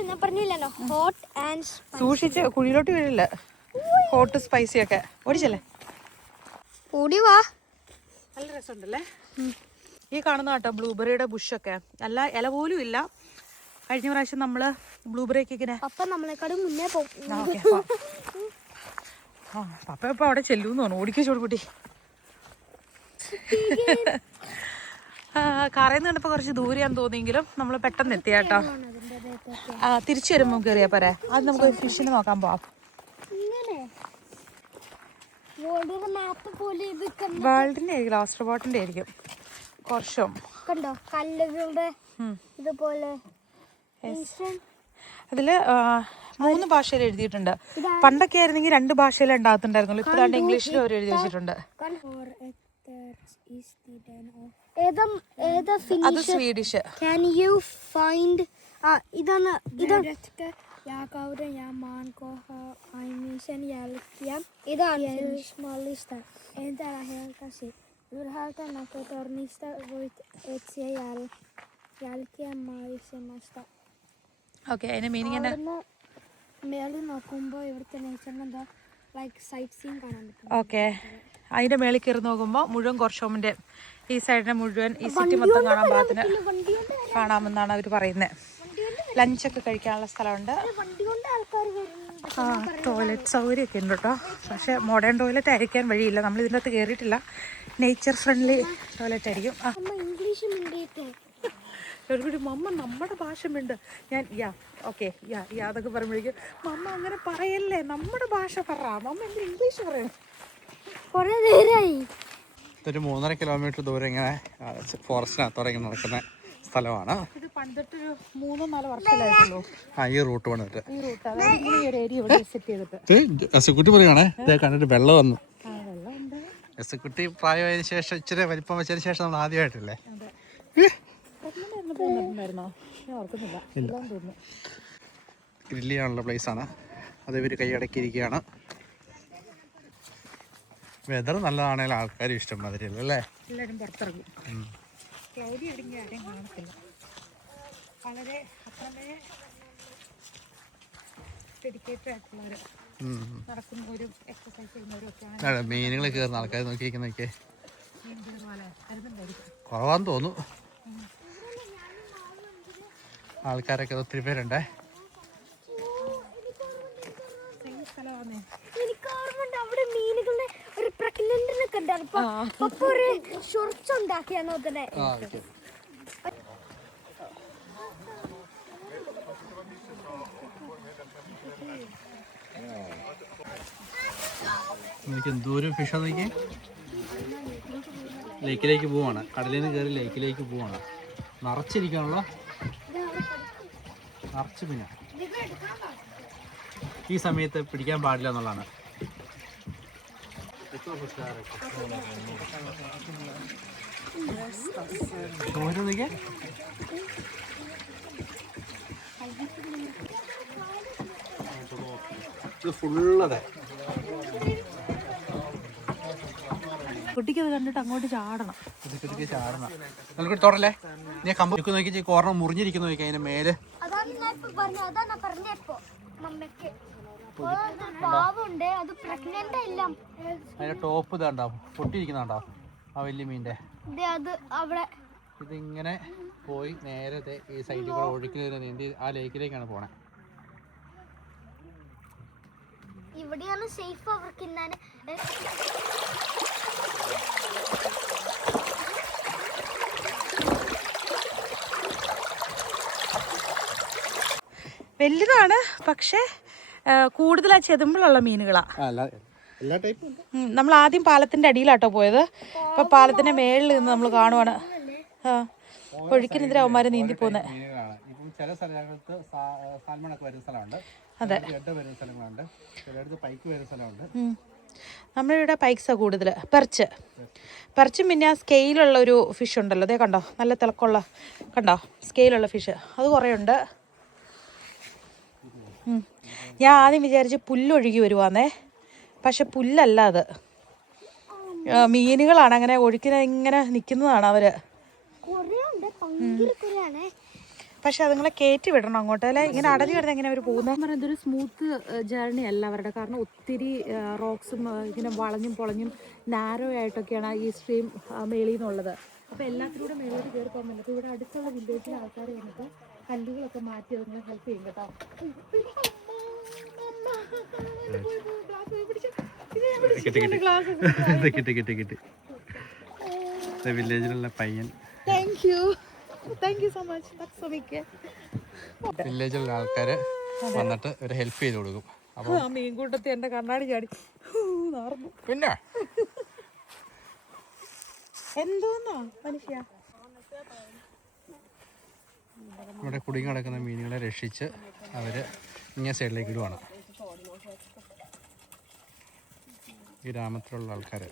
ഞാൻ പറഞ്ഞില്ലല്ലോ ഹോട്ട് ആൻഡ് സൂക്ഷിച്ച് കുഴിയിലോട്ട് വീഴില്ല. ഹോട്ട് സ്പൈസി ഒക്കെ ഓടിച്ചല്ലേ. ഓടി വാ. നല്ല രസമുണ്ടല്ലേ. ഈ കാണുന്ന കേട്ടോ ബ്ലൂബെറിയുടെ ബുഷൊക്കെ, അല്ല ഇല പോലും ഇല്ല. കഴിഞ്ഞ പ്രാവശ്യം നമ്മള് ബ്ലൂബെറിയൊക്കെ ഇങ്ങനെ അപ്പൊ നമ്മളെക്കാളും മുന്നേ പോകും. പപ്പ ഇപ്പൊ അവിടെ ചെല്ലൂന്ന് തോന്നുന്നു. ഓടിക്കോ ചോടുകുട്ടി. കാറിൽ നിന്ന് കണ്ടപ്പോൾ കുറച്ച് ദൂരെയാന്ന് തോന്നിയെങ്കിലും നമ്മൾ പെട്ടെന്ന് എത്തിയ കേട്ടോ. തിരിച്ചു വരുമ്പോൾ കയറിയാ പോരെ. അത് നമുക്ക് ഫിഷിന് നോക്കാൻ പോവാം. വേൾഡിന്റെ ആയിരിക്കും, ആസ്ട്രോബോട്ടിന്റെ ആയിരിക്കും. കുറച്ചും കണ്ടോ കല്ലുകളുടെ ഇതുപോലെ. അതില് 3 ഭാഷയിൽ എഴുതിയിട്ടുണ്ട്. പണ്ടൊക്കെ ആയിരുന്നെങ്കിൽ 2 ഭാഷയിൽ ഉണ്ടാകത്തുണ്ടായിരുന്നുള്ളൂ. ഇപ്പൊ രണ്ട് ഇംഗ്ലീഷിലും അവർ എഴുതി വെച്ചിട്ടുണ്ട്. അത് സ്വീഡിഷ്. Can you find ഇതാണ് Jakauren ja maankoha aimisen jälkiä. Idealismallista. En täällä helkäsi. Ylhäältä näkötornista voit etsiä jälkiä maisemasta. Okay, അതിന്റെ മീനിങ് തന്നെ. മേളിൽ നോക്കുമ്പോൾ ഇവിടുത്തെ നേച്ചറിനെന്താ ലൈക്ക് സൈറ്റ് സീൻ കാണാൻ പറ്റും. ഓക്കെ, അതിന്റെ മേളിൽ കയറി നോക്കുമ്പോൾ മുഴുവൻ കുറച്ചോമിന്റെ ഈ സൈഡിനെ മുഴുവൻ ഈ സിറ്റി മൊത്തം കാണാൻ പാകത്തിന് കാണാമെന്നാണ് അവർ പറയുന്നത്. ലഞ്ചൊക്കെ കഴിക്കാനുള്ള സ്ഥലമുണ്ട്. ടോയ്ലറ്റ് സൗകര്യമൊക്കെ ഉണ്ട് കേട്ടോ. പക്ഷേ മോഡേൺ ടോയ്ലറ്റ് ആയിരിക്കാൻ വഴിയില്ല. നമ്മൾ ഇതിൻ്റെ അകത്ത് കയറിയിട്ടില്ല. നേച്ചർ ഫ്രണ്ട്ലി ടോയ്ലറ്റ് ആയിരിക്കും. ഒരു മമ്മ നമ്മുടെ ഭാഷ ഉണ്ട്. ഞാൻ ഓക്കെ അതൊക്കെ പറയുമ്പോഴേക്കും മമ്മ അങ്ങനെ പറയല്ലേ, നമ്മുടെ ഭാഷ പറ മമ്മ, എന്ത് ഇംഗ്ലീഷ് പറയണം. കുറേ നേരമായി. ഇതൊരു 3.5 കിലോമീറ്റർ ദൂരം ഇങ്ങനെ ഫോറസ്റ്റിനകത്തോടെ ഇങ്ങനെ നടക്കുന്ന സ്ഥലമാണ്. ഇത് പണ്ടിട്ട് 3-4 വർഷമായിട്ടുള്ളൂ ഈ റൂട്ട് വന്നിട്ട്. ഈ റൂട്ട് അതായത് ഈ ഒരു ഏരിയ ഇവിടെ സെറ്റ് ചെയ്തിട്ട്. എസ്കുട്ടി പറയുകയാണേ, ഇതേ കണ്ടിട്ട് വെള്ളം വന്നു. എസ്കുട്ടി പ്രായമായതിനു ശേഷം ഇച്ചിരി വലിപ്പം വെച്ചതിന് ശേഷം നമ്മൾ ആദ്യമായിട്ടില്ലേ. ഗ്രില്ല് ചെയ്യാനുള്ള പ്ലേസാണ് അത്. ഇവർ കൈയടക്കിയിരിക്കുകയാണ്. വെതർ നല്ലതാണെങ്കിലും ആൾക്കാരും ഇഷ്ടം മാതിരിയല്ല അല്ലേ. എല്ലാവരും പുറത്തിറങ്ങും. ക്ലൗഡി അടങ്ങി ആരെയും കാണത്തില്ല. വളരെ അത്രമേ ഡെഡിക്കേറ്റഡ് ആയിട്ടുള്ളവർ നടക്കുന്നവരും എക്സസൈസ് ചെയ്യുന്നവരും ഒക്കെയാണ്. മീനുകൾ കയറുന്ന ആൾക്കാർ നോക്കിയിരിക്കുന്നൊക്കെ മീൻ പോലെ കരുതുണ്ടായിരിക്കും. കുറവാന്ന് തോന്നുന്നു. ആൾക്കാരൊക്കെ ഒത്തിരി പേരുണ്ടേ. എനിക്ക് ഓർമ്മയുണ്ട് അവിടെ മീനുകളുടെ ഒരു പ്രഗ്നന്റിനൊക്കെ ഉണ്ടായിരുന്നു. അപ്പൊ ഒരു ഷോർട്സ് ഉണ്ടാക്കിയാണോ തന്നെ. എന്തോരം ഫിഷാ നോക്കി. ലേക്കിലേക്ക് പോവാണ്. കടലിൽ നിന്ന് കയറി ലേക്കിലേക്ക് പോവാണ്. നിറച്ചിരിക്കാനുള്ള നിറച്ച് പിന്നെ ഈ സമയത്ത് പിടിക്കാൻ പാടില്ല എന്നുള്ളതാണ്. ഇത് ഫുള്ളതെ കുട്ടിക്ക് അത് കണ്ടിട്ട് അങ്ങോട്ട് ചാടണം. നമുക്ക് തോറല്ലേ, നീ കമ്പ് നോക്കി കോർണം മുറിഞ്ഞിരിക്കുന്നു നോക്കി അതിന്റെ മേല്. അതിന്റെ ടോപ്പ് ഇതാണ്ടാവും, പൊട്ടിയിരിക്കുന്നുണ്ടാവും ആ വലിയ മീൻ്റെ. ഇതിങ്ങനെ പോയി നേരത്തെ ഈ സൈഡിൽ കൂടെ ഒഴുക്കിൽ നീന്തി ആ ലേക്കിലേക്കാണ് പോണേ. ഇവിടെയാണ് സേഫ് അവർക്ക്. വലുതാണ്, പക്ഷേ കൂടുതൽ ആ ചെതുമ്പിലുള്ള മീനുകളാ. നമ്മൾ ആദ്യം പാലത്തിന്റെ അടിയിലാട്ടോ പോയത്. ഇപ്പൊ പാലത്തിന്റെ മേളിൽ നിന്ന് നമ്മൾ കാണുവാണ് ഒഴുക്കിനെതിരെ അവന്മാര് നീന്തി പോകുന്നത്. ചില സ്ഥലത്ത് സാൽമൺ ഒക്കെ വരുന്ന സ്ഥലമുണ്ട്, വരുന്ന സ്ഥലങ്ങളുണ്ട്, ചിലയിടത്ത് പൈക്ക് വരുന്ന സ്ഥലമുണ്ട്. നമ്മളിവിടെ പൈക്സ കൂടുതൽ. പെർച്ചും പിന്നെ ആ സ്കെയിലുള്ള ഒരു ഫിഷ് ഉണ്ടല്ലോ, അതേ കണ്ടോ, നല്ല തിളക്കമുള്ള, കണ്ടോ സ്കെയിലുള്ള ഫിഷ്, അത് കുറേ ഉണ്ട്. ഞാൻ ആദ്യം വിചാരിച്ച് പുല്ലൊഴുകി വരുവാന്നേ, പക്ഷെ പുല്ലല്ല അത്, മീനുകളാണ് അങ്ങനെ ഒഴുക്കിനെ ഇങ്ങനെ നിൽക്കുന്നതാണ് അവർ. പക്ഷെ അതുങ്ങളെ കയറ്റി വിടണം അങ്ങോട്ട്, അല്ലെ ഇങ്ങനെ അടഞ്ഞു കിടന്ന് എങ്ങനെ അവർ പോകുന്നത്. ഇതൊരു സ്മൂത്ത് ജേർണി അല്ല അവരുടെ, കാരണം ഒത്തിരി റോക്സും ഇങ്ങനെ വളഞ്ഞും പൊളഞ്ഞും നാരോ ആയിട്ടൊക്കെയാണ് ഈ സ്ട്രീം മേളിൽ നിന്നുള്ളത്. അപ്പോൾ എല്ലാത്തിലൂടെ മേളിലോട്ട് കയറി പോകാൻ പറ്റില്ല. അപ്പോൾ ഇവിടെ അടുത്തുള്ള വില്ലേജിലെ ആൾക്കാർ വന്നിട്ട് കല്ലുകളൊക്കെ മാറ്റി അതുങ്ങളെ ഹെൽപ്പ് ചെയ്യും കേട്ടോ. വില്ലേജിലുള്ള പയ്യൻ. Thank you so much. വില്ലേജിലുള്ള ആൾക്കാര് വന്നിട്ട് ഒരു ഹെൽപ്പ് ചെയ്ത് കൊടുക്കും. അപ്പോൾ മീൻകൂട്ടത്തിൽ എൻ്റെ കണ്ണാടി ചാടി നാർന്നു. പിന്നെ എന്തോന്നാ മനുഷ്യ. ഇവിടെ കുടുങ്ങി കിടക്കുന്ന മീനുകളെ രക്ഷിച്ച് അവർ ഇങ്ങനെ സൈഡിലേക്ക് ഇടുവാണ് ഈ ഗ്രാമത്തിലുള്ള ആൾക്കാർ.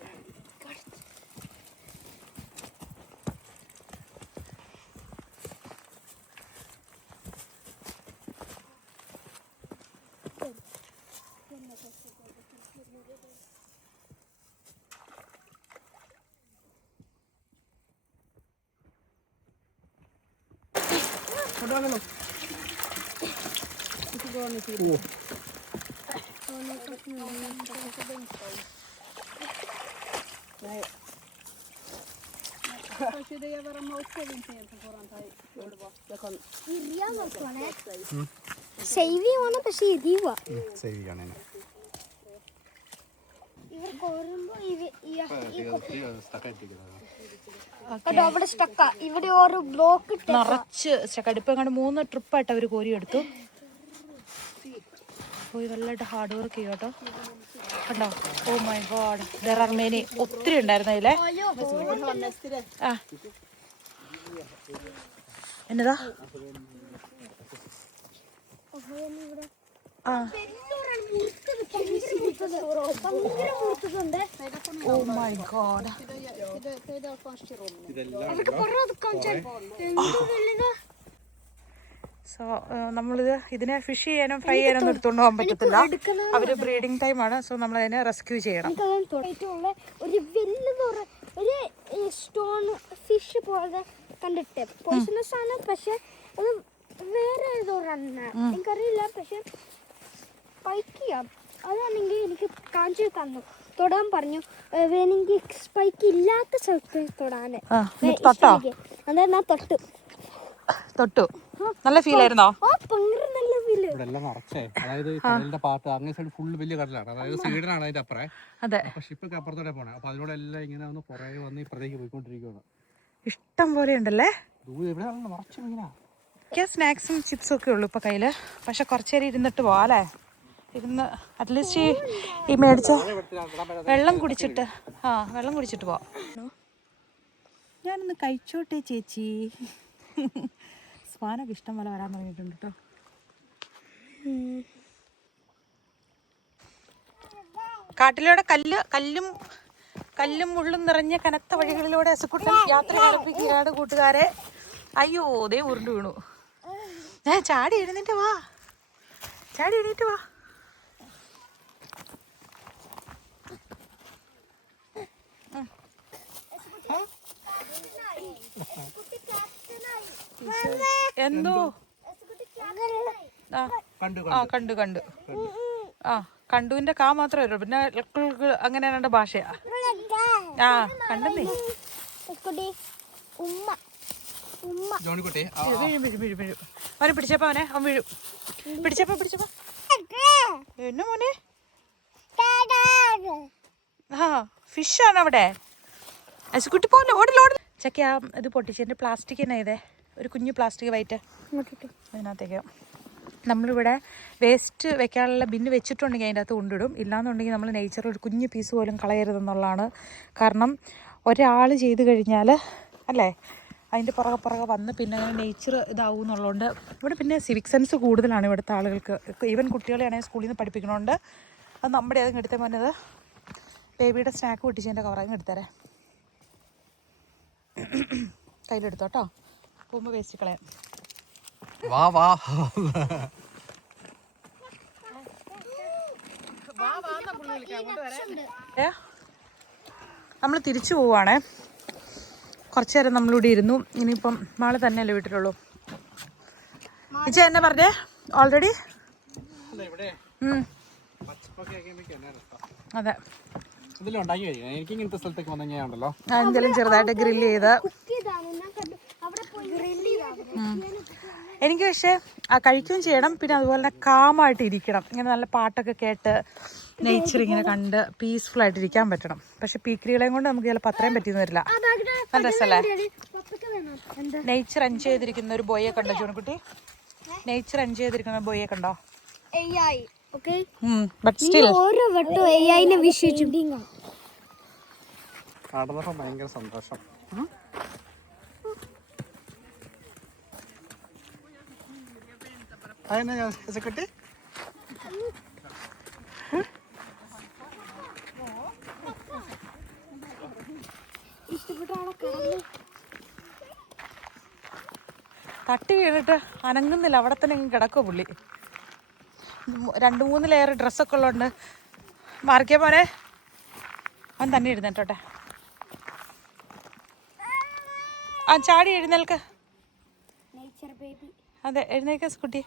സേവ് ചെയ്യുവാണ്, പക്ഷെ എരിയുവാ. സേവ് ചെയ്യണേ. അവിടെ സ്റ്റക്കാ, ഇവിടെ ഒരു ബ്ലോക്ക് നിറച്ച് കടുപ്പ് കണ്ട് 3 ട്രിപ്പായിട്ട് അവർ കോരിയെടുത്തു. പോയി നല്ലതായിട്ട് ഹാർഡ് വർക്ക് ചെയ്യും കേട്ടോ. കണ്ടോ, oh my God, there are many, ഒത്തിരി ഉണ്ടായിരുന്നു അതിലെ. ആ എന്നതാ ആ ഓ മൈ ഗോഡ്. സോ നമ്മളിത് ഇതിനെ ഫിഷ് ചെയ്യാനും ഫ്രൈ ചെയ്യാനും എടുത്തുകൊണ്ട് പോകാൻ പറ്റത്തില്ല, അവര് ബ്രീഡിങ് ടൈമാണ്. സോ നമ്മൾ അതിനെ റെസ്ക്യൂ ചെയ്യണം. ഒരു ഒരു സ്റ്റോൺ ഫിഷ് പോലെ കണ്ടിട്ട് പോയിസണസ് ആണ്, പക്ഷെ അത് വേറെ ഏതോ എനിക്കറിയില്ല. പക്ഷെ സ്പൈക്ക് ചെയ്യാം, അതാണെങ്കിൽ എനിക്ക് കാണിച്ചു തന്നു, തൊടാൻ പറഞ്ഞു. വേണമെങ്കിൽ സ്പൈക്ക് ഇല്ലാത്ത സ്ഥലത്ത് തൊടാൻ. അതെ, ഞാൻ തൊട്ടു. നല്ല ഫീൽ ആയിരുന്നോ? ഭയങ്കര നല്ല ഫീല്. അതായത് കടലിന്റെ പാർട്ട് അങ്ങേ സൈഡ് ഫുൾ വലിയ കടലാണ്, അതായത് സൈഡിലാണ് അതിന്റെ അപ്പുറേ. അതെ, ഷിപ്പൊക്കെ അപ്പുറത്തോടെ പോണേ. അപ്പൊ അതിലൂടെ എല്ലാം ഇങ്ങനെ ഒന്ന് പുറകെ വന്ന് ഇപ്പുറത്തേക്ക് പോയിക്കൊണ്ടിരിക്കുകയാണ്. ഇഷ്ടം പോലെ ഉണ്ടല്ലേ. സ്നാക്സും ചിപ്സും ഒക്കെ ഉള്ളു ഇപ്പൊ കയ്യില്. പക്ഷെ കുറച്ചേരം ഇരുന്നിട്ട് പോവാ അല്ലേ, ഇരുന്ന് അറ്റ്ലീസ്റ്റ് ഈ മേടിച്ച വെള്ളം കുടിച്ചിട്ട് പോവാം. ഞാനൊന്ന് കഴിച്ചോട്ടെ ചേച്ചി. സ്വാനൊക്കെ ഇഷ്ടം പോലെ വരാൻ തുടങ്ങിയിട്ടുണ്ട് കേട്ടോ. കാട്ടിലൂടെ കല്ലും മുള്ളും നിറഞ്ഞ കനത്ത വഴികളിലൂടെ അസുക്കുട്ടൻ യാത്ര ആരംഭിക്കുകയാണ് കൂട്ടുകാരെ. അയ്യോ, ദേ ഉരുണ്ടു വീണു. ചാടി എഴുന്നേറ്റ് വാ. എന്തോ കണ്ടു കണ്ടുവിന്റെ കാ മാത്രമേ ഉള്ളൂ, പിന്നെ അങ്ങനെ രണ്ട് ഭാഷയാ. ആ കണ്ടെന്നേ. വീഴും. അവനെ പിടിച്ചപ്പോ അവൻ വീഴും. പിടിച്ചപ്പോ എന്നെ മോനെ. ആ ഫിഷാണ് അവിടെ. അസുക്കുട്ടി പോലെ ഓടിലോടി. ചക്ക ഇത് പൊട്ടിച്ചതിൻ്റെ പ്ലാസ്റ്റിക് തന്നെ ഇതേ, ഒരു കുഞ്ഞു പ്ലാസ്റ്റിക് വൈറ്റ് അതിനകത്തേക്ക്. നമ്മളിവിടെ വേസ്റ്റ് വെക്കാനുള്ള ബിന്ന് വെച്ചിട്ടുണ്ടെങ്കിൽ അതിൻ്റെ അകത്ത് കൊണ്ടിടും. ഇല്ലാന്നുണ്ടെങ്കിൽ നമ്മൾ നേച്ചർ ഒരു കുഞ്ഞു പീസ് പോലും കളയരുതെന്നുള്ളതാണ്. കാരണം ഒരാൾ ചെയ്ത് കഴിഞ്ഞാൽ അല്ലേ അതിൻ്റെ പുറകെ വന്ന് പിന്നെ അങ്ങനെ നേച്ചർ ഇതാവും എന്നുള്ളതുകൊണ്ട് ഇവിടെ പിന്നെ സിവിക് സെൻസ് കൂടുതലാണ് ഇവിടുത്തെ ആളുകൾക്ക്. ഈവൻ കുട്ടികളെ ആണെങ്കിൽ സ്കൂളിൽ നിന്ന് പഠിപ്പിക്കണോണ്ട് അത് നമ്മുടെ അതും എടുത്ത പറഞ്ഞത് ബേബിയുടെ സ്നാക്ക് പൊട്ടിച്ചതിൻ്റെ കവറാങ്ങ് എടുത്തരാം. കയ്യിലെടുത്തോട്ടോ, പോകുമ്പോൾ വേസ്റ്റ് കളയാം. വാ വാ നമ്മൾ തിരിച്ചു പോവുകയാണേ. കുറച്ചു നേരം നമ്മളിവിടെ ഇരുന്നു. ഇനിയിപ്പം നാളെ തന്നെയല്ലേ വീട്ടിലുള്ളൂ. ഇച്ച എന്നെ പറഞ്ഞേ ഓൾറെഡി. അതെ, എനിക്ക് ഇങ്ങനത്തെ സ്ഥലത്തേക്ക് വന്നു കഴിഞ്ഞാൽ എന്തെങ്കിലും ചെറുതായിട്ട് ഗ്രില്ല് ചെയ്ത്. എനിക്ക് പക്ഷേ കഴിക്കുകയും ചെയ്യണം, പിന്നെ അതുപോലെ തന്നെ കാമായിട്ട് ഇരിക്കണം. ഇങ്ങനെ നല്ല പാട്ടൊക്കെ കേട്ട് നേച്ചർ ഇങ്ങനെ കണ്ട് പീസ്ഫുൾ ആയിട്ട് ഇരിക്കാൻ പറ്റണം. പക്ഷെ പീക്രികളെയും കൊണ്ട് നമുക്ക് ചിലപ്പോൾ അത്രയും പറ്റിയെന്ന് വരില്ല. നല്ല രസമല്ലേ നേച്ചർ എൻജോയ് ചെയ്തിരിക്കുന്ന ഒരു ബോയെ കണ്ടോ ജോണിക്കുട്ടി? നേച്ചർ എൻജോയ് ചെയ്തിരിക്കുന്ന ബോയെ കണ്ടോ? ബട്ട് സ്റ്റിൽ ഓരോ വട്ടം AI-നെ വിശ്വസിച്ചു നടന്നപ്പോൾ ഭയങ്കര സന്തോഷം. കുട്ടി തട്ടി വീണിട്ട് അനങ്ങുന്നില്ല, അവിടെ തന്നെ കിടക്കുക പുള്ളി. 2-3 ലെയർ ഡ്രസ്സൊക്കെ ഉള്ളതുകൊണ്ട് മാറിക്കേ പോരെ. അവൻ തന്നെ എഴുന്നേറ്റോട്ടെ. ആ ചാടി എഴുന്നേൽക്ക്. അതെ, എഴുന്നേൽക്ക കുട്ടി.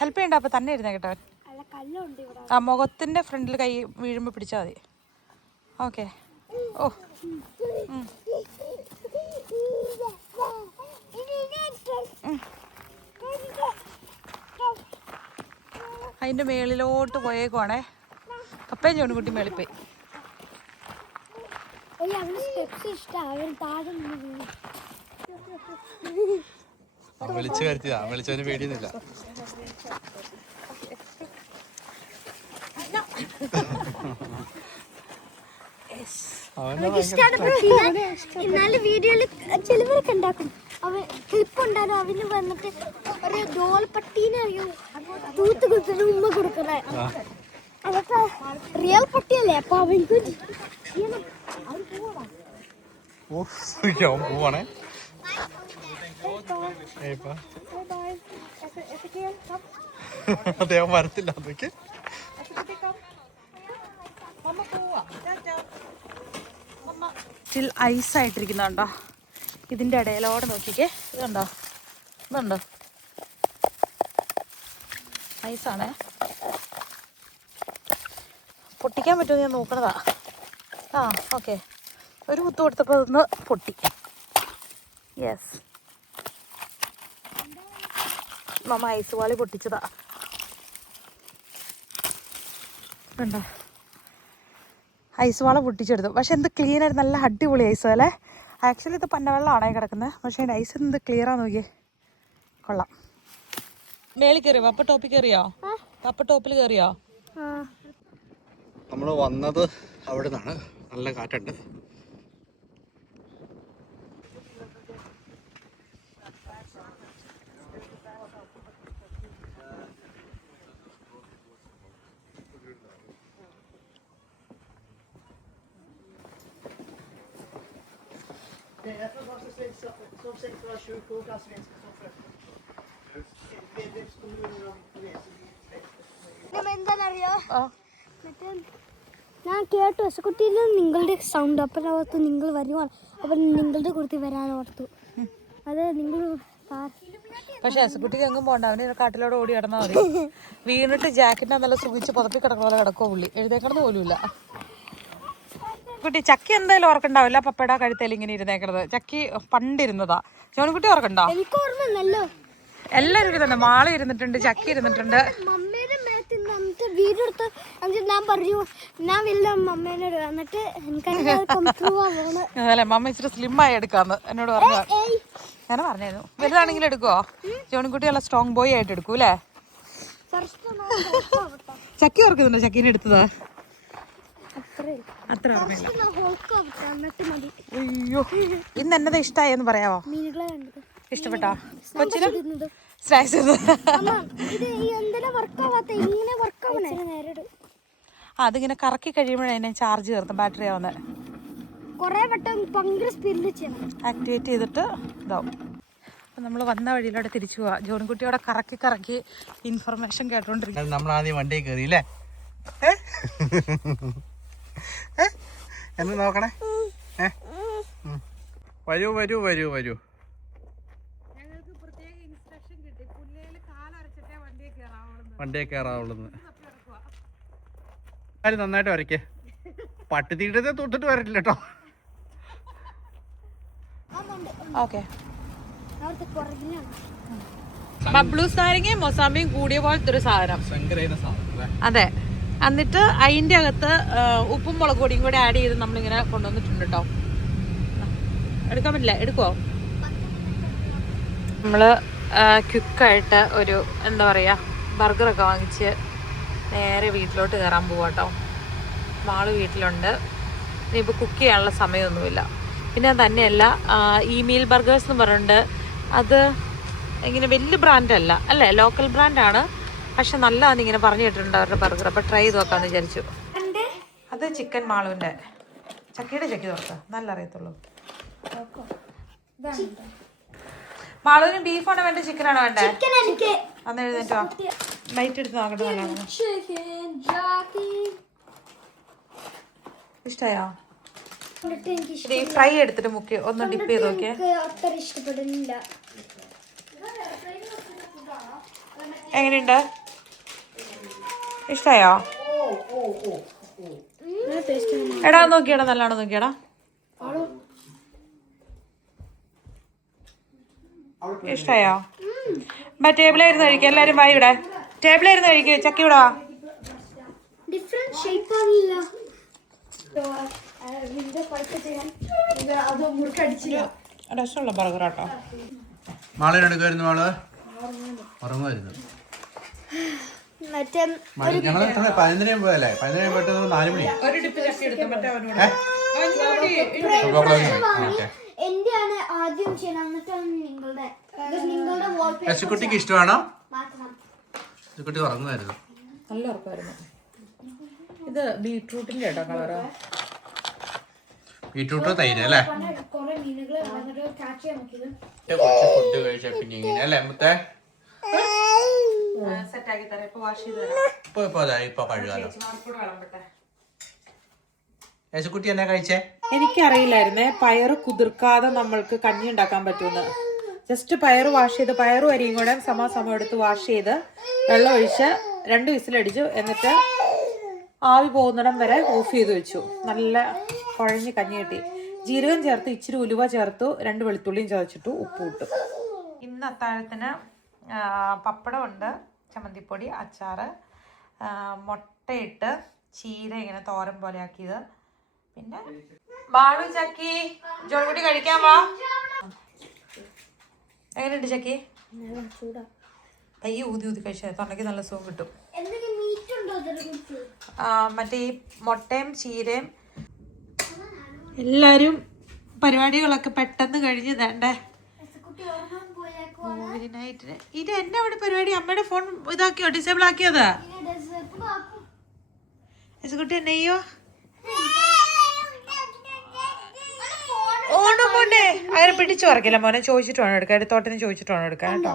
ഹെൽപ്പ് ചെയ്യണ്ട, അപ്പം തന്നെ എഴുന്നേക്കട്ടെ അവൻ. ആ മുഖത്തിൻ്റെ ഫ്രണ്ടിൽ കൈ വീഴുമ്പോൾ പിടിച്ചാൽ മതി. ഓക്കെ. ഓ അതിൻ്റെ മേളിലോട്ട് പോയേക്കുവാണേ. കപ്പയും ചോണുകുട്ടി മേളിൽ പോയി. വിളിച്ചു വരുത്തിയതാ, വിളിച്ചവന് പേടിയൊന്നുമില്ല. ഇന്നാല് വീഡിയോയില് ചിലവരൊക്കെ ഉണ്ടാക്കും. അവൻ ക്ലിപ്പ് ഉണ്ടാകും. അവന് വന്നിട്ട് ഒരു ഡോൾ പട്ടീനെ അറിയും തൂത്ത് കുത്തിട്ട് ഉമ്മ കൊടുക്കണേ. അതൊക്കെ റിയൽ പട്ടിയല്ലേ, അപ്പൊ അവൻക്ക് പോവാണേ. അദ്ദേഹം വരത്തില്ല. അതൊക്കെ സ്റ്റിൽ ഐസായിട്ടിരിക്കുന്നുണ്ടോ? ഇതിൻ്റെ ഇടയിലോടെ നോക്കിക്കേ. ഇതുണ്ടോ, ഇതുണ്ടോ ഐസാണേ. പൊട്ടിക്കാൻ പറ്റുമോ ഞാൻ നോക്കണതാ. ആ ഓക്കെ, ഒരു കുത്തു കൊടുത്തപ്പോൾ അതൊന്ന് പൊട്ടി. യെസ്, മമ്മ ഐസ് വാളി പൊട്ടിച്ചതാ. കണ്ടോ, ഐസ് വാള പൊട്ടിച്ചെടുത്തു. പക്ഷെ എന്ത് ക്ലീൻ ആയിട്ട് നല്ല അടിപൊളി ഐസ് അല്ലേ. ആക്ച്വലി ഇത് പന്നവെള്ളമാണേ കിടക്കുന്നത്, പക്ഷേ അതിൻ്റെ ഐസ് എന്ത് ക്ലിയറാന്ന് നോക്കിയേ. കൊള്ളാം. മേളിൽ കയറിയോ? പപ്പ ടോപ്പിൽ കയറിയോ? പപ്പ ടോപ്പിൽ കയറിയോ? നമ്മൾ വന്നത് അവിടെ നിന്നാണ്. നല്ല കാറ്റുണ്ട്. എന്താണെന്നറിയോ, ഞാൻ കേട്ടു ഹസക്കുട്ടിയിൽ നിങ്ങളുടെ സൗണ്ട്. അപ്പം ഓർത്തു നിങ്ങൾ വരുവാണ്. അപ്പം നിങ്ങളുടെ കുറിച്ച് വരാൻ ഓർത്തു. അത് നിങ്ങൾ പക്ഷെ ഹസക്കുട്ടിക്ക് എങ്ങും പോകണ്ട, അവന് കാട്ടിലോടെ ഓടി കിടന്നാൽ മതി. വീണിട്ട് ജാക്കറ്റിനെ നല്ല സുഖിച്ച് പുതപ്പി കിടക്കുന്ന പോലെ കിടക്കോ പുള്ളി. എഴുതേക്കണത് പോലുമില്ല. കുട്ടി ചക്കി എന്തായാലും ഓർക്കണ്ടാവില്ല പപ്പയുടെ കഴുത്തേൽ ഇങ്ങനെ ഇരുന്നേക്കണത്. ചക്കി പണ്ടിരുന്നതാ. ജോണിക്കുട്ടി ഓർക്കണ്ടോ? എനിക്ക് ഓർമ്മ. എല്ലാവരും ഇരുന്നുണ്ട്. മാളി ഇരുന്നിട്ടുണ്ട്, ചക്കി ഇരുന്നിട്ടുണ്ട്. വീഡിയോ എടുത്ത് ഞാൻ പറഞ്ഞു ഞാൻ വലിയ മമ്മേനോട് എന്നിട്ട് അതല്ലേ മമ്മ ഇച്ചിരി സ്ലിം ആയി എടുക്കാന്ന് എന്നോട് പറഞ്ഞു. ഞാൻ പറഞ്ഞായിരുന്നു വലുതാണെങ്കിലും എടുക്കുവോ? ജോണിക്കുട്ടി നല്ല സ്ട്രോങ് ബോയ് ആയിട്ട് എടുക്കൂ അല്ലേ? ചക്കി ഓർക്കുന്നുണ്ടോ ചക്കീനെ എടുത്തത്? അത്ര അയ്യോ, ഇന്ന് എന്നതാ ഇഷ്ടമായി എന്ന് പറയാവോ? ഇഷ്ടപ്പെട്ടോ? കൊച്ചിന് സ്നാക്സ് ഇത് എന്തിനാ വർക്കാവാത്ത ഇങ്ങനെ വർക്കാവണേ നേരിടും. അതിങ്ങനെ കറക്കി കഴിയുമ്പോഴേ അതിനെ ചാർജ് ചേർത്ത് ബാറ്ററി ആവുന്നത്. കുറേ വട്ടം ഭയങ്കര സ്പീഡിൽ ചെയ്യണം. ആക്ടിവേറ്റ് ചെയ്തിട്ട് ഇതാവും. അപ്പം നമ്മൾ വന്ന വഴിയിലൂടെ തിരിച്ചു പോവാ. ജോൺകുട്ടിയോടെ കറക്കി കറക്കി ഇൻഫർമേഷൻ കേട്ടോണ്ടിരിക്കും. നമ്മൾ ആദ്യം വണ്ടിയിൽ കയറിയില്ലേ? എന്ന് നോക്കണേ. വരൂ വരൂ വരൂ വരൂ. ഞങ്ങൾക്ക് പ്രത്യേക ഇൻസ്ട്രക്ഷൻ കിട്ടി. പുല്ലയിൽ കാലരച്ചിട്ടേ വണ്ടിയെ കയറാവുള്ളൂ. അത് നന്നായിട്ട് വരയ്ക്കേ. പട്ടി തീട്ടത്തെ തൊട്ടിട്ട് വരട്ടില്ല കേട്ടോ. ഓക്കെ. ബബ്ലൂസ് നാരങ്ങയും മൊസാമ്പിയും കൂടിയ പോലത്തെ ഒരു സാധനം. അതെ. എന്നിട്ട് അതിൻ്റെ അകത്ത് ഉപ്പും മുളക് പൊടിയും കൂടെ ആഡ് ചെയ്ത് നമ്മളിങ്ങനെ കൊണ്ടുവന്നിട്ടുണ്ട് കേട്ടോ. എടുക്കാൻ പറ്റില്ല, എടുക്കുവോ? നമ്മൾ ക്വിക്കായിട്ട് ഒരു എന്താ പറയുക ബർഗറൊക്കെ വാങ്ങിച്ച് നേരെ വീട്ടിലോട്ട് കയറാൻ പോവാം കേട്ടോ. മാള് വീട്ടിലുണ്ട്. ഇനിയിപ്പോൾ കുക്ക് ചെയ്യാനുള്ള സമയമൊന്നുമില്ല. പിന്നെ തന്നെയല്ല ഈ മീൽ ബർഗേഴ്സ് എന്ന് പറഞ്ഞിട്ടുണ്ട്. അത് ഇങ്ങനെ വലിയ ബ്രാൻഡല്ല അല്ലേ, ലോക്കൽ ബ്രാൻഡാണ്. പക്ഷെ നല്ലതാണെന്ന് ഇങ്ങനെ പറഞ്ഞു കേട്ടിട്ടുണ്ട് അവരുടെ ബർഗർ. അപ്പോൾ ട്രൈ ചെയ്ത് നോക്കാമെന്ന് വിചാരിച്ചു. അത് ചിക്കൻ മാളുവിൻ്റെ ചക്കിയുടെ ചക്കി തുറക്കുക, നല്ല അറിയത്തുള്ളൂ. മാളുവിന് ബീഫാണോ വേണ്ടത്, ചിക്കനാണോ വേണ്ടത്? അന്ന് എഴുന്നേറ്റ് വാ, ബൈറ്റ് എടുത്ത് നോക്കട്ടെ. നല്ലതാണ്. ഇഷ്ടമായോ? ഈ ഫ്രൈ എടുത്തിട്ട് മുക്കി ഒന്ന് ഡിപ്പ് ചെയ്ത് നോക്കിയേ. ഇഷ്ടപ്പെടുന്നില്ല. എങ്ങനെയുണ്ട്? ഇഷ്ടമായോ? എടാ നോക്കിയടാ, നല്ലതാണോ നോക്കിയടാ. ഇഷ്ടമായോ? ടേബിളായിരുന്നു കഴിക്കുക. എല്ലാരും വായി ഇവിടെ ടേബിളായിരുന്നു കഴിക്കുക. ചക്കി ഇവിടെ ഡിഫറെന്റ് ഷേപ്പ് ആവില്ല. രസമുള്ള ബർഗറാട്ടോ. മാളെടുക്കുമായിരുന്നു. മാള് ഉറങ്ങുമായിരുന്നു. ഞങ്ങൾ 11 പോയല്ലേ? 11 പോയിട്ട് 4 മണിയാ. എന്റെയാണ് ആദ്യം ചെയ്യണം, എന്നിട്ടാണ് നിങ്ങളുടെ കുട്ടിക്ക് ഇഷ്ടമാണോ? കുട്ടി ഉറങ്ങുമായിരുന്നു. നല്ല ഉറപ്പായിരുന്നു. ഇത് ബീട്രൂട്ടിന്റെ കേട്ടോ കളറ്. ബീട്രൂട്ട് തൈര് അല്ലേ? ഫുഡ് കഴിച്ച പിന്നെ ഇങ്ങനെ അല്ലേ മുത്തേ? സെറ്റാക്കി തരാം. ഇപ്പൊ വാഷ് ചെയ്ത് ഇപ്പൊ കഴുകാലോ. യേശുക്കുട്ടി എന്നാ കഴിച്ചേ? എനിക്കറിയില്ലായിരുന്നേ പയറ് കുതിർക്കാതെ നമ്മൾക്ക് കഞ്ഞി ഉണ്ടാക്കാൻ പറ്റുമെന്ന്. ജസ്റ്റ് പയറ് വാഷ് ചെയ്ത് പയറും അരിയും കൂടെ സമാസമം എടുത്ത് വാഷ് ചെയ്ത് വെള്ളം ഒഴിച്ച് 2 വിസിലടിച്ചു. എന്നിട്ട് ആവി പോകുന്നിടം വരെ ഓഫ് ചെയ്ത് വെച്ചു. നല്ല കുഴഞ്ഞ് കഞ്ഞി കിട്ടി. ജീരകം ചേർത്ത് ഇച്ചിരി ഉലുവ ചേർത്തു, 2 വെളുത്തുള്ളിയും ചതച്ചിട്ടു, ഉപ്പ് ഇട്ടു. ഇന്ന് അത്താഴത്തിന് പപ്പടമുണ്ട്, ചമ്മന്തിപ്പൊടി, അച്ചാറ്, മുട്ടയിട്ട് ചീര ഇങ്ങനെ തോരൻ പോലെ ആക്കിയത്. പിന്നെ ബാളു ചക്കി ജോൺകുട്ടി കഴിക്കാൻ വാ. എങ്ങനെയുണ്ട് ചക്കി? പയ്യെ ഊതി ഊതി കഴിച്ചാൽ തൊണ്ടയ്ക്ക് നല്ല സുഖം കിട്ടും. മറ്റേ ഈ മുട്ടയും ചീരയും എല്ലാരും പരിപാടികളൊക്കെ പെട്ടെന്ന് കഴിഞ്ഞ് തേണ്ടേ. ഇത് എന്നെ അവിടെ പരിപാടി അമ്മയുടെ ഫോൺ ഇതാക്കിയോ, ഡിസേബിൾ ആക്കിയത്? കുട്ടി എന്നെയോ ഓണം മോനെ അങ്ങനെ പിടിച്ചു പറക്കില്ല മോനെ. ചോദിച്ചിട്ട് വേണം എടുക്കാൻ, എടുത്തോട്ടിന് ചോദിച്ചിട്ട് വേണം എടുക്കാൻ കേട്ടോ.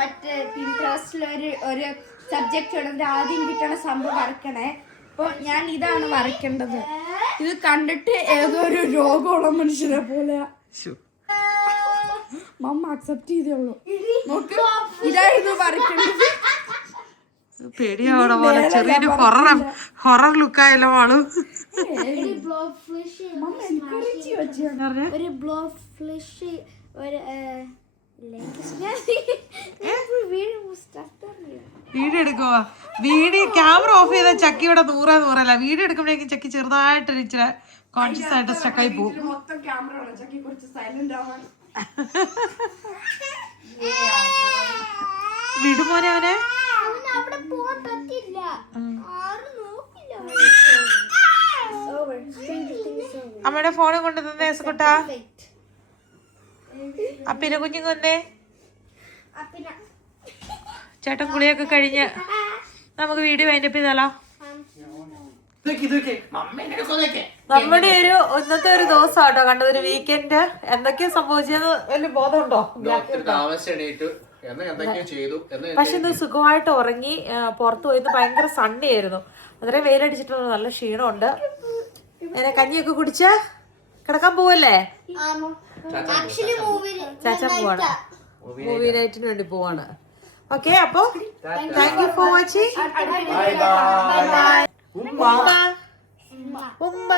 മറ്റേ പിൻട്രസ്റ്റിലൊരു സബ്ജക്റ്റ് ഉള്ളത് ആദ്യം കിട്ടണ സംഭവം വരക്കണേ. അപ്പൊ ഞാൻ ഇതാണ് വരയ്ക്കേണ്ടത്. ഇത് കണ്ടിട്ട് ഏതോ ഒരു രോഗമുള്ള മനുഷ്യനെ പോലെ മമ്മ അക്സെപ്റ്റ് ചെയ്തോളൂ. നോക്ക്, ഇതായിരുന്നു വരയ്ക്കേണ്ടത്. പേടിയാവണ പോലെ ചെറിയൊരു ഹൊറർ ലുക്കായല്ലോ ആള്. ഒരു ബ്ലോക്ക് ഫ്ലഷ് ഒരു വീഡിയോ എടുക്കുവാ. വീഡിയോ ക്യാമറ ഓഫ് ചെയ്ത ചക്കി ഇവിടെ 100 വീഡിയോ എടുക്കുമ്പോഴേക്കും ചക്കി ചെറുതായിട്ട് ഇച്ചിരി കോൺഷ്യസ് ആയിട്ട് സ്റ്റക്കായി പോകും. വിടുമോനെ അവനെ. അമ്മയുടെ ഫോണും കൊണ്ട് തന്നെ കുട്ടാ. അപ്പിനെ കുഞ്ഞുങ്ങൊന്നേ. ചേട്ടൻ കുളിയൊക്കെ കഴിഞ്ഞ് നമുക്ക് വീഡിയോ വൈൻഡപ്പ് ചെയ്താലോ? നമ്മുടെ ഇന്നത്തെ ഒരു ദിവസം കേട്ടോ കണ്ടത്, ഒരു വീക്കെൻഡ്. എന്തൊക്കെയാ സംഭവിച്ചെന്ന് വലിയ ബോധമുണ്ടോ? പക്ഷെ ഇന്ന് സുഖമായിട്ട് ഉറങ്ങി. പുറത്ത് പോയി ഭയങ്കര സണ്ണി ആയിരുന്നു. അത്രയും വെയിലടിച്ചിട്ടുണ്ട്. നല്ല ക്ഷീണമുണ്ട്. അങ്ങനെ കഞ്ഞിയൊക്കെ കുടിച്ച് കിടക്കാൻ പോവല്ലേ? ചാച്ചാൻ പോവാണ്, മൂവി നൈറ്റിന് വേണ്ടി പോവാണ്. ഓക്കെ, അപ്പൊ താങ്ക് യു ഫോർ വാച്ചിങ്. ഉമ്മ.